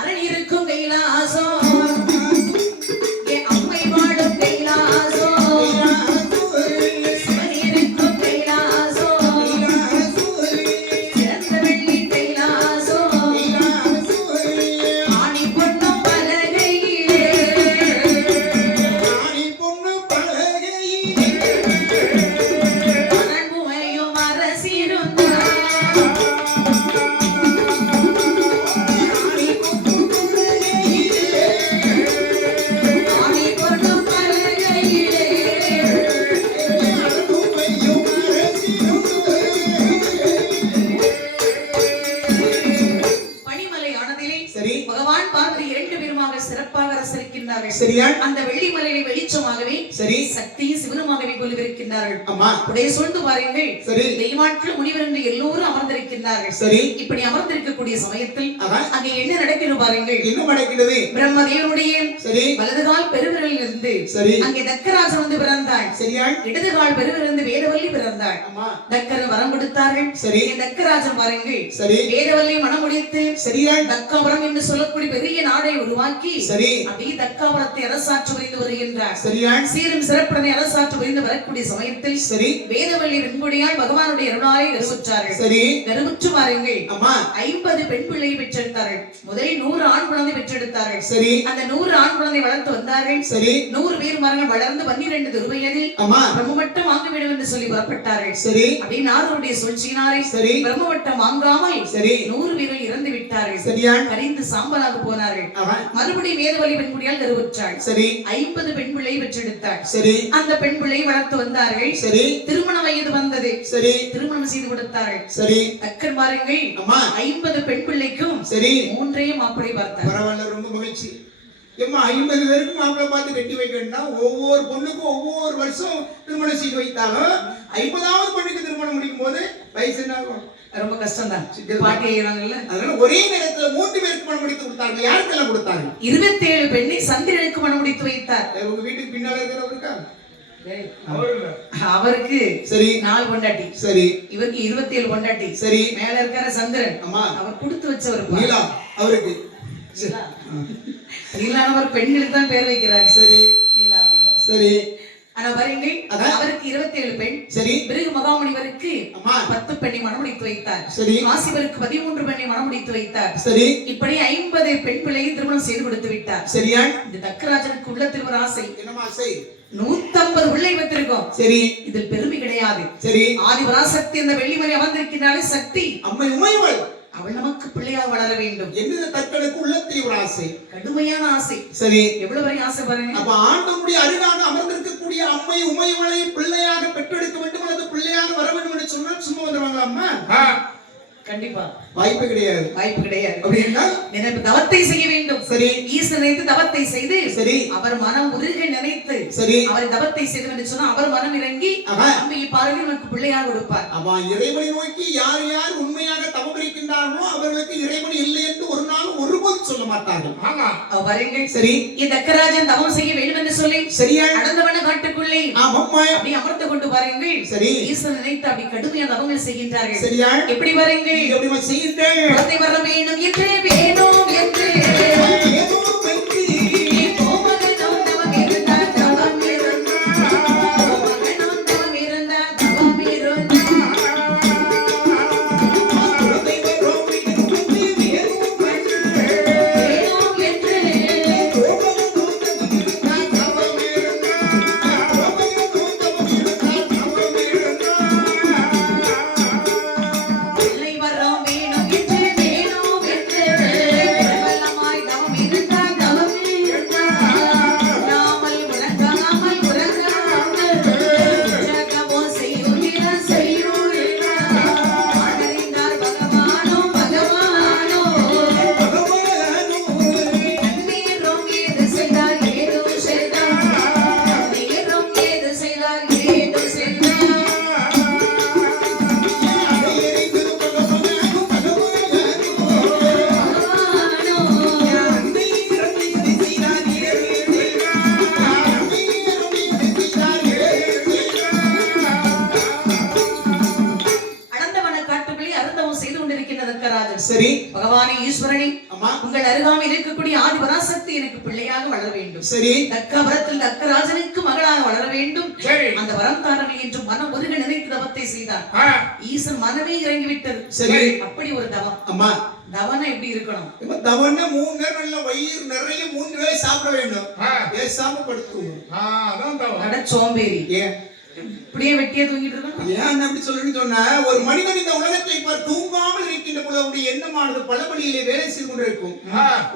அரண் இருக்கும் கைலாசோ என் அம்மை வாழும் கைலாசோ சிவன் இருக்கும் கைலாசோ சிறந்த வெள்ளி கைலாசோ ஆணி பொண்ணும் பலகையிலே ராணி பொண்ணு பலகையிலே, அன்புமையும் அரசிருந்தார் ராணி பொண்ணு பலகையிலே, ஆணி பொண்ணும் பலகையிலே அருமையும் அரசிருந்தே. பனிமலை ஆனதிலே சரி. பகவான் பார்வதி 2 பேருமாக சிறப்பாக அரசரிக்கின்றார்கள். சரியா? அந்த வெள்ளிமலையை வெளிச்சமாகவே சரி. சக்தி சிவனுமாகவே கொலுவிருக்கின்றார்கள். அம்மா. அப்படியே சூழ்ந்து பாருங்கள். சரி. தெய்வாட்கள் முனிவர் என்று எல்லோரும் அமர்ந்திருக்கின்றார்கள். சரி. இப்படி அமர்ந்திருக்கக்கூடிய சமயத்தில் அதான். அங்கே என்ன நடக்கிறது பாருங்கள். இன்னும் அடைக்கிறது. பிரம்மதேவனுடைய சரி. வலதுகால் பெருவிரலில் இருந்து சரி. அங்கே தக்கராஜன் வந்து பிறந்தாள். சரியா? இடதுகால் பெருவிரல் இருந்து வேதவல்லி பிறந்தாள். அம்மா. தக்கர் வரம் கொடுத்தார்கள். சரி. இங்கே தக்கராஜன் பாருங்கள். சரி. வேதவல்லி மனமுடித்து சரியா? தக்காபுரம் என்று சொல்லக்கூடிய பெரிய நாடை உருவாக்கி சரி. அப்படியே தக்காபுரத்தை அரசாட்சி புரிந்து வருகின்றார். சரியா? சீரும் சிறப்புடனே அரசாட்சி புரிந்து வரக்கூடிய சமயத்தில் சரி. வேதவல்லி வெண்கொடியால் பகவானுடைய அருளாலை கருவுற்றார்கள். சரி. கருவுற்று பாருங்கள். அம்மா. 50 பெண் பிள்ளையை பெற்றெடுத்தார்கள். முதலில் 100 ஆண் குழந்தை பெற்றெடுத்தார்கள். சரி. அந்த 100 ஆண் குழந்தை வளர்த்து வந்தார்கள். சரி. 100 பேர் மரங்கள் வளர்ந்து 12 திருவயதில் அம்மா. பிரம்மவட்டம் வாங்க வேண்டும் என்று சொல்லி புறப்பட்டார்கள். சரி. அப்படி நாரருடைய சூழ்ச்சியினாலே சரி. பிரம்மவட்டம் வாங்காமல் சரி. 100 பேர்கள் இறந்து விட்டார்கள். சரியா? கரைந்து சாம்பலாக போனார்கள். ஆமா. மறுபடியும் வேதவல்லி பெண்குடியால் கருவுற்றாள். சரி. 50 பெண் பிள்ளையை பெற்றெடுத்தாள். சரி. அந்த பெண் பிள்ளையை வளர்த்து வந்தார்கள். சரி. திருமண வயது வந்தது. சரி. திருமணம் செய்து கொடுத்தார்கள். சரி. தக்கர் பாருங்கள். அம்மா. 50 பெண் பிள்ளைக்கும் சரி. 3 மாப்பிளை பார்த்தார். பரவாயில்ல, ரொம்ப மகிழ்ச்சி. ஏம்மா 50 பேருக்கு மாப்பிள்ளை பார்த்து கட்டி வைக்கணும்னா ஒவ்வொரு பொண்ணுக்கும் ஒவ்வொரு வருஷம் திருமணம் செய்து வைத்தாலும் 50வது பொண்ணுக்கு திருமணம் முடிக்கும் போது வயசு என்ன ஆகும்? ரொம்ப கஷ்டம் தான். பாட்டி ஐயனாங்கல்ல. அதனால ஒரே நேரத்துல 3 பேருக்கு மனம் முடித்து கொடுத்தாங்க. யாருக்கெல்லாம் கொடுத்தாங்க? 27 பெண்ணை சந்திரனுக்கு மனம் முடித்து வைத்தார். உங்க வீட்டுக்கு பின்னால இருக்கிறவருக்கா? அவரு இல்ல. அவருக்கு சரி 4 பொண்டாட்டி, சரி இவருக்கு 27 பொண்டாட்டி. சரி மேல இருக்கிற சந்திரன் அம்மா அவர் கொடுத்து வச்சவர். நீலா அவருக்கு நீலானவர் பெண்களுக்கு தான் பேர் வைக்கிறாங்க. சரி நீலா அப்படின்னு. சரி ஆனா பாருங்கள், அதான். அவருக்கு 27 பெண். சரி பிறகு மகாமுனிவருக்கு அம்மா 10 பெண்ணை மணமுடித்து வைத்தார். சரி காசிவருக்கு 13 பெண்ணை மணமுடித்து வைத்தார். சரி இப்படி 50 பெண் பிள்ளையை திருமணம் செய்து கொடுத்து விட்டார். சரியா இந்த தக்கராஜனுக்கு உள்ள திருமண ஆசை. என்னமா செய் 150 பிள்ளை வைத்திருக்கோம். சரி இதில் பெருமை கிடையாது. சரி ஆதிபராசக்தி அந்த வெள்ளிமலை அமர்ந்திருக்கிறாளே சக்தி, அம்மை உமையவள் அவள் நமக்கு பிள்ளையா வளர வேண்டும் என்ன தக்கனுக்கு உள்ளத்தில் ஒரு ஆசை. கடுமையான ஆசை. சரி எவ்வளவு வரை ஆசை பாருங்க. அப்ப ஆண்டவனுடைய அருகாக அமர்ந்திருக்கக்கூடிய அம்மை உமையவளை பிள்ளையாக பெற்றெடுக்க வேண்டும் அல்லது பிள்ளையாக வர வேண்டும் என்று சொன்னால் சும்மா வந்துருவாங்களா அம்மா? கண்டிப்பா வாய்ப்பு கிடையாது. வாய்ப்பு கிடையாது. அப்படின்னா நினைப்பு தவத்தை செய்ய வேண்டும். சரி ஈசன் நினைத்து தவத்தை செய்து சரி அவர் மனம் உருக நினைத்து சரி அவரை தவத்தை செய்து என்று சொன்னா அவர் மனம் இறங்கி ஆமா. அம்மையை பாருங்க நமக்கு பிள்ளையாக கொடுப்பார். அவன் இறைவனை நோக்கி யார் யார் உண்மையாக தவம் இருக்கின்றார்களோ அவர்களுக்கு இறைவன் இல்லை என்று ஒரு நாள் ஒருபோது சொல்ல மாட்டார்கள். ஆமா. அவர் பாருங்கள், சரி இந்த தக்கராஜன் தவம் செய்ய வேண்டும் என்று சொல்லி சரியா அடந்தவன காட்டுக்குள்ளே ஆமாம்மா அப்படி அமர்ந்து கொண்டு பாருங்கள். சரி ஈசன் நினைத்து அப்படி கடுமையான தவங்கள் செய்கின்றார்கள். சரியா எப்படி பாருங்கள், எப்படி செய்யுங்கள் குழந்தை வர வேண்டும் என்று வேணும் என்று ஏதோ வெற்றி கோமகனும் தவம் இருந்தார், தவம் இருந்தார். கோமகனும் தவம் இருந்தார், தவம் இருந்தார். குழந்தை வரும் என்று ஏதோ வெற்றி வேணும் என்று பிள்ளை வரம் வேணும் என்று வேணும் என்று பிரபலமாய் தவம் இருந்தார், தவம் இருந்தார். உண்ணாமல் உறங்காமல் உறங்காமல் உற்சாகமோ செய்யுளிர செய்யுளிர ஆனறிந்தார் பகவானோ பகவானோ. கண்ணீரும் ஏது செய்தார் ஏதோ செய்தார், கண்ணீரும் ஏது செய்தார் ஏதோ செய்தார். அனந்தவன காட்டுக்குள்ளே அருந்தவம் செய்து கொண்டிருக்கின்ற தக்கராஜன், சரி பகவானே ஈஸ்வரனே, அம்மா உங்கள் அருகாமையில் இருக்கக்கூடிய ஆதிபராசக்தி எனக்கு பிள்ளையாக வளர வேண்டும். சரி தக்கபரத்தில் தக்கராஜனுக்கு மகளாக வளர வேண்டும். சரி. அந்த வரம் தாரர்கள் என்று மனம் ஒருக நினைத்து தவத்தை செய்தார். ஈசன் மனமே இறங்கிவிட்டது. சரி. அப்படி ஒரு தவம். அம்மா தவனா எப்படி இருக்கணும்? இப்ப தவணை 3 நேரம் நல்ல வயிறு நிறைய 3 வேளை சாப்பிட வேண்டும். பேசாம படுத்துவோம். அதான் தவம். அட சோம்பேறி, ஏன் இப்படியே வெட்டியே தூங்கிட்டு இருக்கணும். ஏன் அப்படி சொல்றேன்னு சொன்னா, ஒரு மனிதன் இந்த உலகத்தை தூங்காமல் இருக்கின்ற பொழுது அவனுடைய எண்ணமானது பல வழியிலே வேலை செய்து கொண்டிருக்கும்.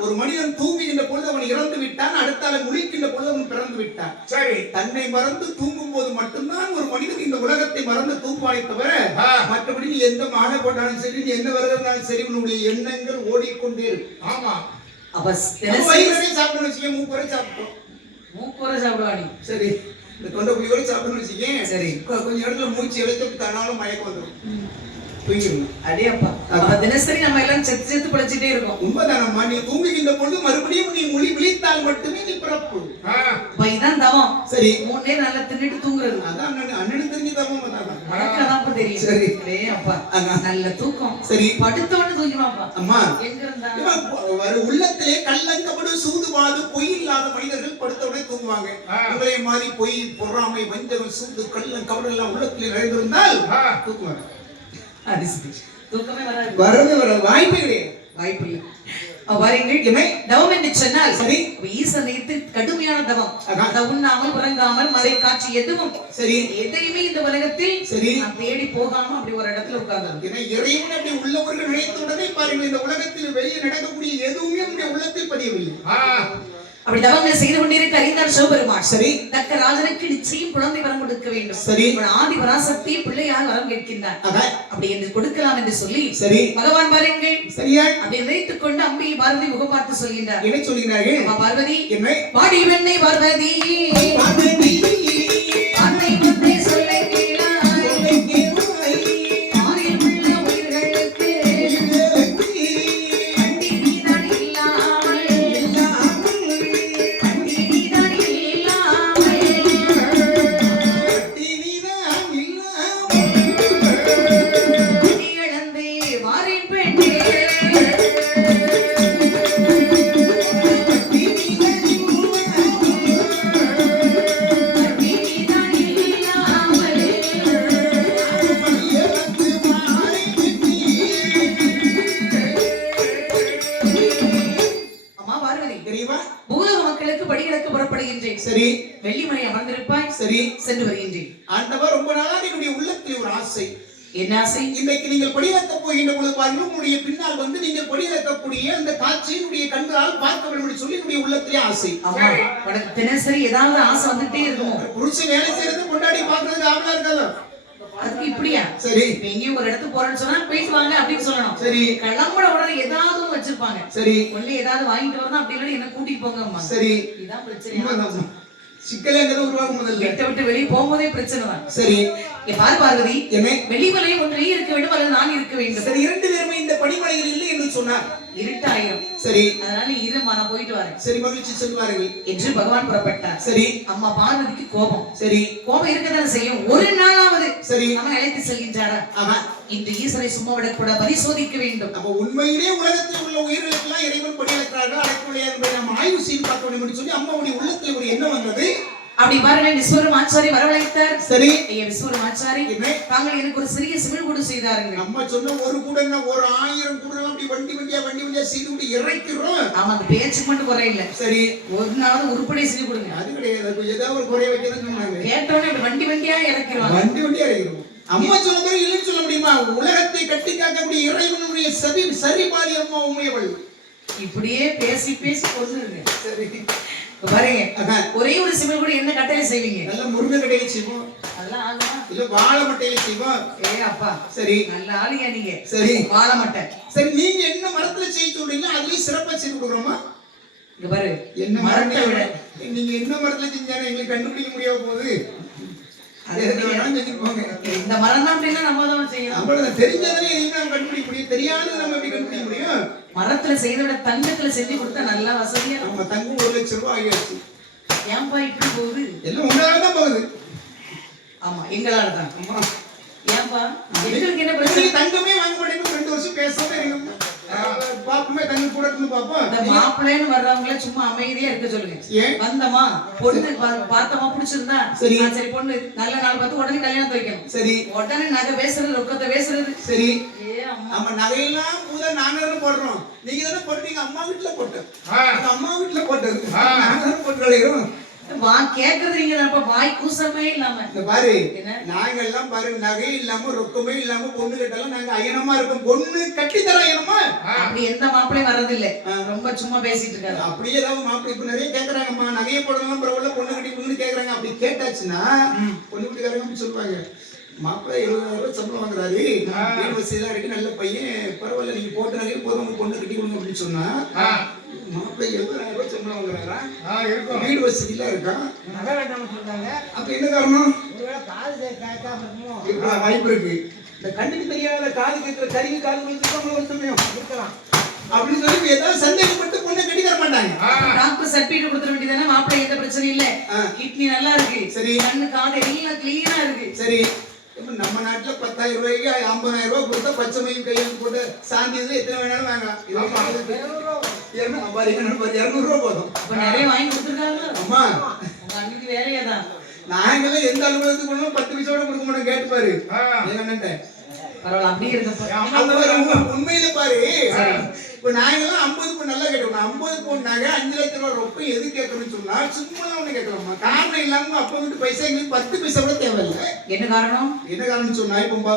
ஒரு மனிதன் தூங்குகின்ற பொழுது அவன் இறந்து விட்டான், அடுத்தால முழிக்கின்ற பொழுது அவன் பிறந்து விட்டான். சரி. தன்னை மறந்து தூங்கும் போது மட்டும்தான் ஒரு மனிதன் இந்த உலகத்தை மறந்து தூங்குவானே தவிர மற்றபடி நீ எந்த மாலை போட்டாலும் சரி, நீ என்ன விரதம்னாலும் சரி, உன்னுடைய எண்ணங்கள் ஓடிக்கொண்டே இருக்கும். ஆமா. அப்ப வயிறு நிறைய சாப்பிடணும்னு வச்சுக்க, 3 வரை சாப்பிட்டோம். மூக்குற சாப்பிடுவானி. சரி, இந்த தொண்டை புளி வரை சாப்பிடணும்னு வச்சுக்கேன். சரி. கொஞ்சம் இடத்துல மூச்சு இழுத்து தனாலும் மயக்கம் வந்துடும், தூங்கிடணும். அடே அப்பா, அப்ப தினசரி நம்ம எல்லாம் செத்து செத்து பிழைச்சிட்டே இருக்கோம். உண்மைதானம்மா, நீ தூங்குகின்ற பொழுது மறுபடியும் நீ விழித்தால் மட்டுமே நீ பிறப்பு. அப்ப இதான் தவம். சரி, 3 நேரம் நல்லா தின்னுட்டு தூங்குறது. அதான் அண்ணனுக்கு தெரிஞ்சு தவம் அதான். எனக்கு அதான் தெரியும். சரி. அடே அப்பா, அதான். நல்ல தூக்கம். சரி. படுத்தவன தூங்கிடுவாப்பா. அம்மா, எங்க இருந்தா உள்ளத்திலே கள்ளங்கபடு சூதுவாது பொய் இல்லாத மனிதர்கள் படுத்தவுடனே தூங்குவாங்க. உங்களை மாதிரி பொய் பொறாமை வஞ்சகம் சூது கள்ளம் கபடு எல்லாம் உள்ளத்திலே நிறைந்திருந்தால் தூக்குவாங்க. அது சரி. தூக்கமே வராது. வரவே வர வாய்ப்பே கிடையாது. வாய்ப்பு இல்லை. பாருங்கள், தவம் என்று சொன்னால் சரி, ஈசன் நினைத்து கடுமையான தவம். அதை உண்ணாமல் உறங்காமல் மழை காட்சி எதுவும் சரி, எதையுமே இந்த உலகத்தில் சரி நான் தேடி போகாம அப்படி ஒரு இடத்துல உட்கார்ந்து. ஏன்னா இறைவன் அப்படி உள்ளவர்கள் நினைத்த உடனே பாருங்கள், இந்த உலகத்தில் வெளியே நடக்கக்கூடிய எதுவுமே நம்முடைய உள்ளத்தில் பதியவில்லை. அப்படி தவங்கள் செய்து கொண்டிருக்க அறிந்தார் சிவபெருமான். சரி, தக்க ராஜனுக்கு நிச்சயம் குழந்தை வரம் கொடுக்க வேண்டும். சரி, ஆதி பராசக்தி பிள்ளையாக வரம் கேட்கின்றார். அப்படி என்று கொடுக்கலாம் என்று சொல்லி சரி பகவான் பாருங்கள், சரியா அப்படி நினைத்துக் கொண்டு அம்பியை பார்வதி முகம் பார்த்து சொல்கின்றார். என்ன சொல்கிறார்கள்? பார்வதி, என்ன வாடி வெண்ணை பார்வதி, பார்வதி வார்த்தை ஒன்றை சொல்ல கேளாய், ஆறில் உள்ள உயிர்களுக்கு கண்டி நீதான் இல்லாமல், கண்டி நீதான் இல்லாமல் சரி வெள்ளிமலை அமர்ந்திருப்பாய். சரி சென்று வருகின்றேன். ஆண்டவர் ரொம்ப நாளாக என்னுடைய உள்ளத்தில் ஒரு ஆசை. என்ன ஆசை? இன்றைக்கு நீங்கள் படியாக்க போகின்ற பொழுது பாருங்கள், உங்களுடைய பின்னால் வந்து நீங்கள் படியாக்கக்கூடிய அந்த காட்சியினுடைய கண்களால் பார்க்க வேண்டும் என்று சொல்லி என்னுடைய உள்ளத்திலே ஆசை. ஆமா, உனக்கு தினசரி ஏதாவது ஆசை வந்துட்டே இருக்கும். புருஷன் வேலை செய்யறது கொண்டாடி பாக்குறதுக்கு ஆவலா இருக்காது. அதுக்கு இப்படியா? சரி இப்ப எங்கேயும் ஒரு இடத்துக்கு போறேன்னு சொன்னா போயிட்டு வாங்க அப்படின்னு சொல்லணும். சரி கிளம்புற உடனே ஏதாவது வச்சிருப்பாங்க. சரி ஒண்ணு ஏதாவது வாங்கிட்டு வரணும், அப்படி இல்லைன்னா என்ன கூட்டிட்டு போங்க. சரி இதான் பிரச்சனை. சிக்கலைங்கிறது உருவாகும் முதல்ல. வீட்டை விட்டு வெளியே போகும்போதே பிரச்சனை தான். சரி பாரு பார்வதி, என்ன வெள்ளிமலை ஒன்று இருக்க வேண்டும் அல்லது நான் இருக்க வேண்டும். சரி, இரண்டு பேருமே இந்த படிமலையில் இல்லை என்று சொன்னார். இருட்டாயிரம். சரி அதனால இருமா, நான் போயிட்டு வரேன். சரி, மகிழ்ச்சி செல்வார்கள் என்று பகவான் புறப்பட்டார். சரி அம்மா பார்வதிக்கு கோபம். சரி கோபம் இருக்கதான செய்யும். ஒரு நாளாவது சரி அவன் அழைத்து செல்கின்றாரா? அவன் இன்று ஈசனை சும்மா விடக்கூட பரிசோதிக்க வேண்டும். அப்ப உண்மையிலே உலகத்தில் உள்ள உயிர்களுக்கெல்லாம் இறைவன் படியளிக்கிறார்கள், அழைக்கவில்லையா என்பதை நாம் ஆய்வு செய்து பார்க்க வேண்டும் என்று சொல்லி அம்மாவுடைய உள்ளத்தில் ஒரு எண்ணம் வந்தது. அப்படி பாருங்க, விஸ்வரம் ஆச்சாரி வரவழைத்தார். சரி ஐயா விஸ்வரம் ஆச்சாரி, என்ன தாங்கள் எனக்கு ஒரு சிறிய சிமிழ் கூடு செய்தாருங்க. அம்மா சொன்ன ஒரு கூட என்ன, ஒரு 1000 கூட அப்படி வண்டி வண்டியா செய்து விட்டு இறக்கிறோம். ஆமா, அந்த பேச்சுக்கு மட்டும் குறை இல்ல. சரி, ஒரு நாள் உருப்படியை செஞ்சு கொடுங்க. அது கிடையாது, ஏதாவது ஒரு குறைய வைக்கதான் சொன்னாங்க. கேட்டோன்னே இப்படி வண்டி வண்டியா இறக்கிடுவாங்க. வண்டி இறக்கிறோம். அம்மா சொன்ன மாதிரி இல்லைன்னு சொல்ல முடியுமா? உலகத்தை கட்டி காக்கக்கூடிய இறைவனுடைய சரிபாரி அம்மா உண்மையவள். இப்படியே பேசி பேசி கொண்டுருங்க. சரி பாருங்க, ஒரே ஒரு சிமிழ் கூட என்ன கட்டையில செய்வீங்க? நல்ல முருங்கை கட்டையில செய்வோம், அதெல்லாம் ஆகுமா? இல்ல வாழை மட்டையில செய்வோம். அப்பா சரி, நல்ல ஆளுங்க நீங்க. சரி, வாழை மட்டை. சரி, நீங்க என்ன மரத்துல செய்ய சொல்றீங்களோ அதுலயும் சிறப்பா செய்து கொடுக்குறோமா? இங்க பாரு, என்ன மரத்தை விட நீங்க என்ன மரத்துல செஞ்சாலும் எங்களுக்கு கண்டுபிடிக்க முடியாம போகுது. இந்த மரம் தான் அப்படின்னா நம்ம தான் செய்யணும். அவ்வளவுதான், தெரிஞ்சதானே எதுவுமே நம்ம கண்டுபிடிக்க முடியும், தெரியாத நம்ம எப்படி கண்டுபிடிக்க முடியும்? மரத்துல செய்த விட தங்கத்துல செஞ்சு கொடுத்தா நல்லா வசதியா. நம்ம தங்கம் 1 லட்சம் ரூபாய் ஆகியாச்சு. ஏன்பா இப்படி போகுது? எல்லாம் உங்களால தான் போகுது. ஆமா, எங்களால தான். ஆமா, ஏன்பா எங்களுக்கு என்ன பிரச்சனை? தங்கமே வாங்க மாட்டேங்குது. 2 வருஷம் பேசாம இருங்க, பாப்போமே தங்கம் கூட இருந்து பாப்போம். இந்த மாப்பிள்ளைன்னு வர்றவங்கள சும்மா அமைதியா இருக்க சொல்லுங்க. ஏன்? வந்தமா பொண்ணு பார்த்தமா பிடிச்சிருந்தா சரி, சரி பொண்ணு நல்ல நாள் பார்த்து உடனே கல்யாணத்தை வைக்கணும். சரி, உடனே நகை பேசுறது, ரொக்கத்தை பேசுறது. சரி, அம்மா நம்ம நகையெல்லாம் பூரா நாங்க தானே போடுறோம். நீங்க தானே போட்டீங்க, அம்மா வீட்டுல போட்டோம். அம்மா வீட்டுல போட்டது நாங்க தானே போட்டுறோம். வா கேக்குறது நீங்க அப்ப வாய் கூசமே இல்லாம. இந்த பாரு, நாங்க எல்லாம் பாரு நகை இல்லாம ரொக்கமே இல்லாம பொண்ணு கட்டலாம் நாங்க அயனமா இருக்கோம். பொண்ணு கட்டி தர அயனமா? அப்படி எந்த மாப்பிளையும் வர்றது இல்ல, ரொம்ப சும்மா பேசிட்டு இருக்காரு. அப்படியே ஏதாவது மாப்பிள்ளை இப்ப நிறைய கேக்குறாங்கம்மா, நகையை போடலாம் பரவாயில்ல பொண்ணு கட்டி கொடுங்கன்னு கேக்குறாங்க. அப்படி கேட்டாச்சுன்னா பொண்ணு வீட்டுக்காரங்க அப்படி சொல்லுவாங்க, மாப்பிள்ளை 70,000 ரூபாய் சம்பளம் வாங்குறாரு, வீடு வசதியெல்லாம் இருக்கு, நல்ல பையன், பரவாயில்ல நீங்க போட்ட நகையை போதும் உங்க பொண்ணு கட்டி கொடுங்க அப்படின்னு சொன்னா, மாப்பிள்ளை 70,000 ரூபாய் சம்பளம் வாங்குறாரா, வீடு வசதி எல்லாம் இருக்கான், நகை வேண்டாம்னு சொல்றாங்க. அப்ப என்ன காரணம்? ஒருவேளை காது கேட்காம இருக்குமோ? வாய்ப்பு இருக்கு. இந்த கண்ணுக்கு தெரியாத காது கேட்கிற கருவி காது இருக்கலாம் அப்படின்னு சொல்லி ஏதாவது சந்தேகப்பட்டு பொண்ணை கட்டி தர மாட்டாங்க. டாக்டர் சர்டிபிகேட் கொடுத்துட வேண்டியதானே, மாப்பிள்ளை எந்த பிரச்சனையும் இல்ல, கிட்னி நல்லா இருக்கு, சரி, கண்ணு காது எல்லாம் கிளீனா இருக்கு. சரி, நம்ம நாட்டுல 10,000 ரூபாய்க்கு 50,000 ரூபாய் கொடுத்தா பச்சை மையம் கையெழுத்து போட்டு சாந்தி எத்தனை வேணாலும் வாங்கலாம். 200 ரூபாய் போதும். நிறைய வாங்கி கொடுத்துருக்காங்க. அம்மா உங்க அன்னைக்கு வேலையாதான். நாங்களே எந்த அலுவலகத்துக்கு போனோம் 10 பைசாவோட கொடுக்க மாட்டோம். கேட்டு பாரு என்னன்ட்ட. பரவாயில்ல, அப்படியே இருக்கப்ப உண்மையில பாரு, இப்ப நாங்கெல்லாம் 50 பவுன் நல்லா கேட்டோம். 50 பவுன் நகை 5 லட்சம் ரூபாய் ரொக்கம் எது கேட்கணும்னு சொன்னா சும்மா ஒண்ணு கேட்கலாமா? காரணம் இல்லாம அப்பா வீட்டு பைசா எங்களுக்கு 10 பைசா கூட தேவையில்லை. என்ன காரணம்? என்ன காரணம் சொன்னா, இப்ப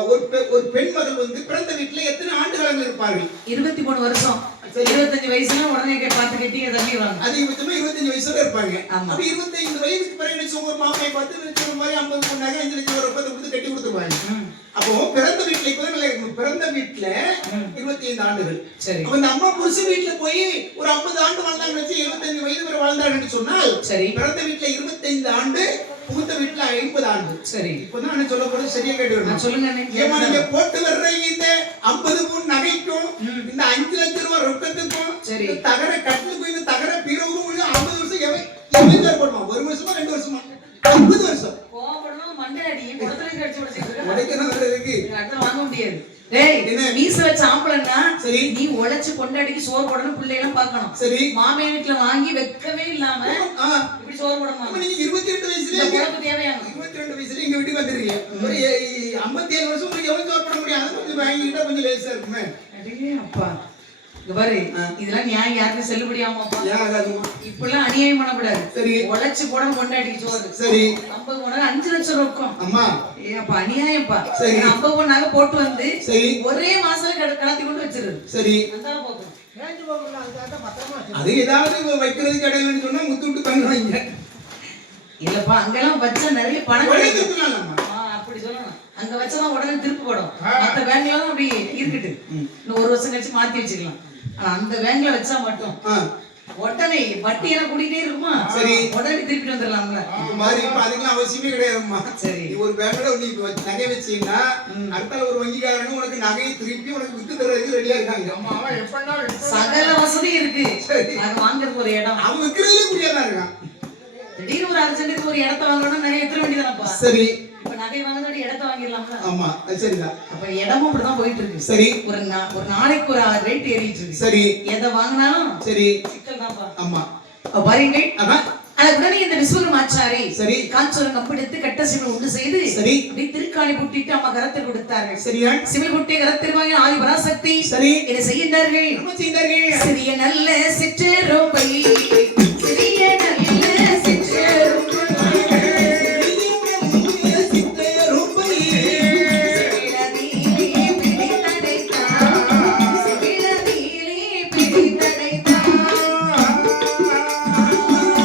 ஒரு பெண் மகள் வந்து பிறந்த வீட்டுல எத்தனை ஆண்டு காலங்கள் இருப்பார்கள்? 23 வருஷம். 25 வயசுல உடனே பார்த்து கட்டி தள்ளிடுவாங்க. அதிகபட்சமா 25 வயசுல இருப்பாங்க. அப்படி 25 வயசுக்கு பிறகு ஒரு மாப்பிளை பார்த்து நினைச்ச மாதிரி 50 பவுன் நகை 5 லட்சம் ரூபாய் ரொக்கத்தை கொடுத்து கட்டி கொடுத்துருவாங்க. அப்போ பிறந்த வீட்டுல இப்பதான் நல்லா இருக்கும். பிறந்த வீட்டுல 25 ஆண்டுகள். சரி, அப்ப இந்த அம்மா புருஷ வீட்டுல போய் ஒரு 50 ஆண்டு வாழ்ந்தாங்க வச்சு 75 வயது வரை வாழ்ந்தாங்கன்னு சொன்னால், சரி, பிறந்த வீட்டுல 25 ஆண்டு, புகுந்த வீட்டுல 50 ஆண்டு. சரி, இப்பதான் நான் சொல்ல போறது சரியா கேட்டு சொல்லுங்க. நீங்க போட்டு வர்ற இந்த 50 பவுன் நகைக்கும் இந்த 5 லட்சம் ரூபாய் ரொக்கத்துக்கும், சரி, தகர கட்டுக்கும் இந்த தகர பீரோவுக்கும் 50 வருஷம் எவ்வளவு போடுவோம்? 1 வருஷமா 2 வருஷமா 50 வருஷம் வாங்க முடியாது. மீச வச்ச ஆம்பளன்னா, சரி, நீ உழைச்சு கொண்டாடிக்கு சோறு போடணும், பிள்ளைகளும் பார்க்கணும். சரி, மாமியா வீட்டுல வாங்கி வைக்கவே இல்லாம இப்படி சோறு போடணும். நீங்க 22 வயசுல தேவையான 22 வயசுல எங்க வீட்டுக்கு வந்துருக்கீங்க. 57 வருஷம் உங்களுக்கு எவ்வளவு சோறு போட முடியும்? அதை கொஞ்சம் வாங்கிக்கிட்டா கொஞ்சம் லேசா இருக்குமே. அப்பா இங்க பாரு இதெல்லாம் நியாயம் யாருக்கும் செல்லுபடியாமாப்பா. ஏன் ஆகாதுமா? இப்பெல்லாம் அநியாயம் பண்ணக்கூடாது. சரி. உழைச்சு போட கொண்டாடிக்கு சோறு. சரி. 50 பவுன் 5 லட்சம் இருக்கும். அம்மா ஏப்பா அநியாயம்ப்பா. சரி. 50 பவுன் நகை போட்டு வந்து சரி. ஒரே மாசம் கடத்தி கொண்டு வச்சிருது. சரி. அதான் போகும். ஏஞ்சு போகல அதுக்காக பத்திரமா வச்சிருக்கேன். அது ஏதாவது வைக்கிறதுக்கு இடையிலன்னு சொன்னா முத்து விட்டு பண்ணுவாங்க. இல்லப்பா அங்கெல்லாம் வச்சா நிறைய பணம் உடனே கிடைக்கும். திருப்பலாம்மா. அப்படி சொல்லணும். அங்க வச்சா உடனே திருப்பி போடும். மத்த பேங்க்லாம் அப்படி இருக்கட்டு. இன்னும் 1 வருஷம் கழிச்சு மாத்தி வச்சுக்கலாம். ஆனா அந்த பேங்க்ல வச்சா மட்டும் உடனே வட்டி எல்லாம் கூட்டிட்டே இருக்குமா? சரி. உடனே திருப்பிட்டு வந்துடலாம்ல. இப்ப மாதிரி இப்ப அதுக்கெல்லாம் அவசியமே கிடையாதும்மா. சரி. நீ ஒரு பேங்க்ல நீ இப்ப நகை வச்சீங்கன்னா அடுத்த ஒரு வங்கிக்காரனும் உனக்கு நகையை திருப்பி உனக்கு வித்து தர்றதுக்கு ரெடியா இருக்காங்க. ஆமா, அவன் எப்படின்னா சகல வசதி இருக்கு. சரி. நாங்க வாங்குறதுக்கு ஒரு இடம். அவன் விற்கிறதுல முடியாதான் இருக்கான். திடீர்னு ஒரு அர்ஜென்ட்டுக்கு ஒரு இடத்த வாங்கணும்னா நிறைய எத்தனை வேண்டியதானப்பா. சரி. இப்ப நகை வாங்குறதோட இடத்த வாங்கிடலாம்ல. ஆமா அது சரிதான். அப்ப இடமும் அப்படிதான் போயிட்டு இருக்கு. சரி. ஒரு நாளைக்கு ஒரு ரேட் ஏறிட்டு இருக்கு. சரி. எதை வாங்கினாலும் சரி. சிக்கல் தான்ப்பா. ஆமா பாருங்கள். அதான். உடனே இந்த விஸ்வகர்மாச்சாரி சரி. காஞ்சோரம் கம்பெடுத்து கட்ட சிவில் உண்டு செய்து சரி. அப்படி திருக்காணி புட்டிட்டு அம்மா கரத்தில் கொடுத்தார்கள். சரியா? சிவில் புட்டிய கரத்தில் வாங்கி ஆதி பராசக்தி சரி. என்ன செய்கின்றார்கள்? என்ன செய்தார்கள்? சிறிய நல்ல சிற்றெரும்பை சிறிய நல்ல சிற்றெரும்பை சிவிலதிலே பிடித்தடைத்தான் சிவிலதிலே பிடித்தடைத்தான்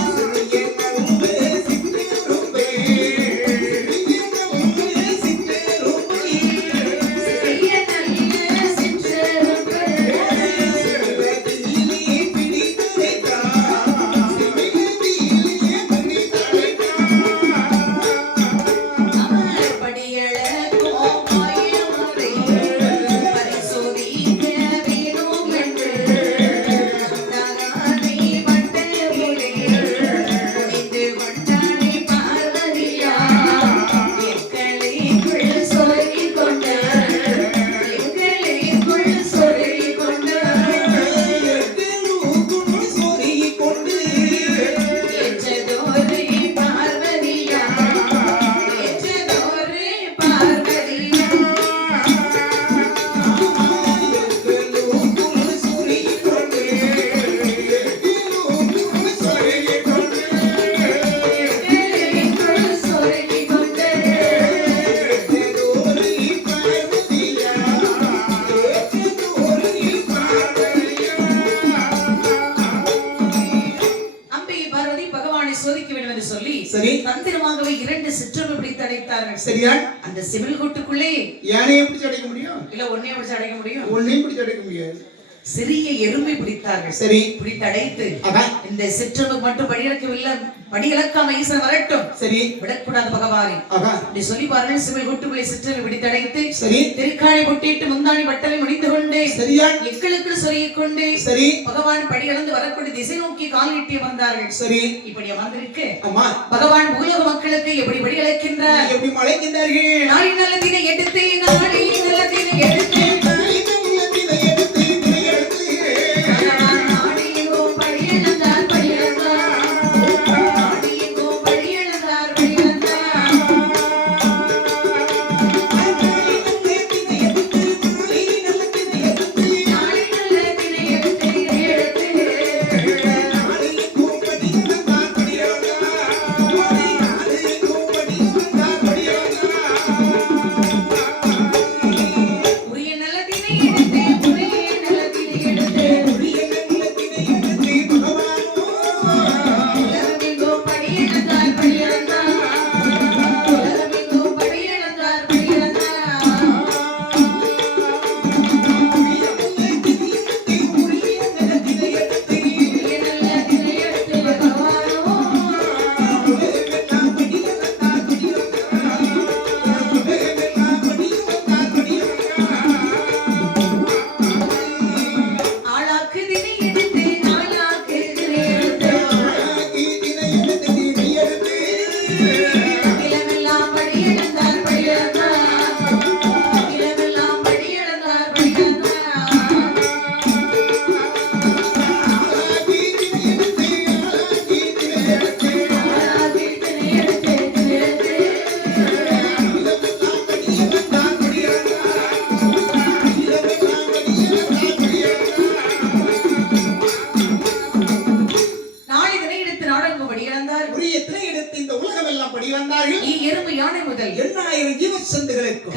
சிறிய நல்ல சிற்றெரும்பை சோதிக்க வேண்டும் என்று சொல்லி சரி. தந்திரமாகவே 2 சிற்றம்பு பிடித்து அடைத்தார்கள். சரியா? அந்த சிவில் கூட்டுக்குள்ளே யானையை பிடிச்சு அடைக்க முடியும்? இல்ல ஒன்னையும் பிடிச்சு அடைக்க முடியும்? ஒன்னையும் பிடிச்சு அடைக்க முடியாது. சிறிய எறும்பை பிடித்தார்கள். சரி. பிடித்து அடைத்து அதான். இந்த சிற்றம்பு மட்டும் படியிறக்கவில்லை, படியிழக்காம ஈசன் வரட்டும், சரி. விடக்கூடாது பகவானே அதான். அப்படி சொல்லி பாருங்கள். சிவில் கூட்டுக்குள்ளே சிற்றம்பு பிடித்து அடைத்து சரி. திருக்காணி பொட்டிட்டு முந்தாணி பட்டலை முடிந்து கொண்டு சரியா? எக்களுக்கு சொருகிக் கொண்டு சரி. பகவான் படியிழந்து வரக்கூடிய திசை நோக்கி கால் நீட்டி வந்தார்கள். சரி. இப்படி அமர்ந்திருக்கு அம்மா பகவான் பூலோக மக்களுக்கு எப்படி படி அழைக்கின்றார்? எப்படி மழைக்கின்றார்கள்? நாளை நல்லதினை எடுத்து நாளை நல்லதினை எடுத்து பகவான் நாடியெங்கோ படியிழந்தார் படியிழந்தார் நாடியெங்கோ படியிழந்தார் படியிழந்தார் நாளை நல்லதினை எடுத்து உரிய நல்ல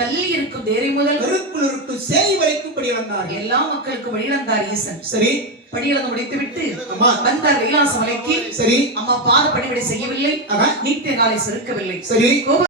கல்லி இருக்கும் தேரை முதல் கருக்குள் இருக்கும் சேய் வரைக்கும் படி வந்தார். எல்லா மக்களுக்கும் வழிநந்தார் ஈசன். சரி, படியிலிருந்து முடித்து விட்டு அம்மா வந்தார் கைலாச மலைக்கு. சரி, அம்மா பாத பணிவிடை செய்யவில்லை, ஆஹா, நீத்த காலை செருக்கவில்லை. சரி,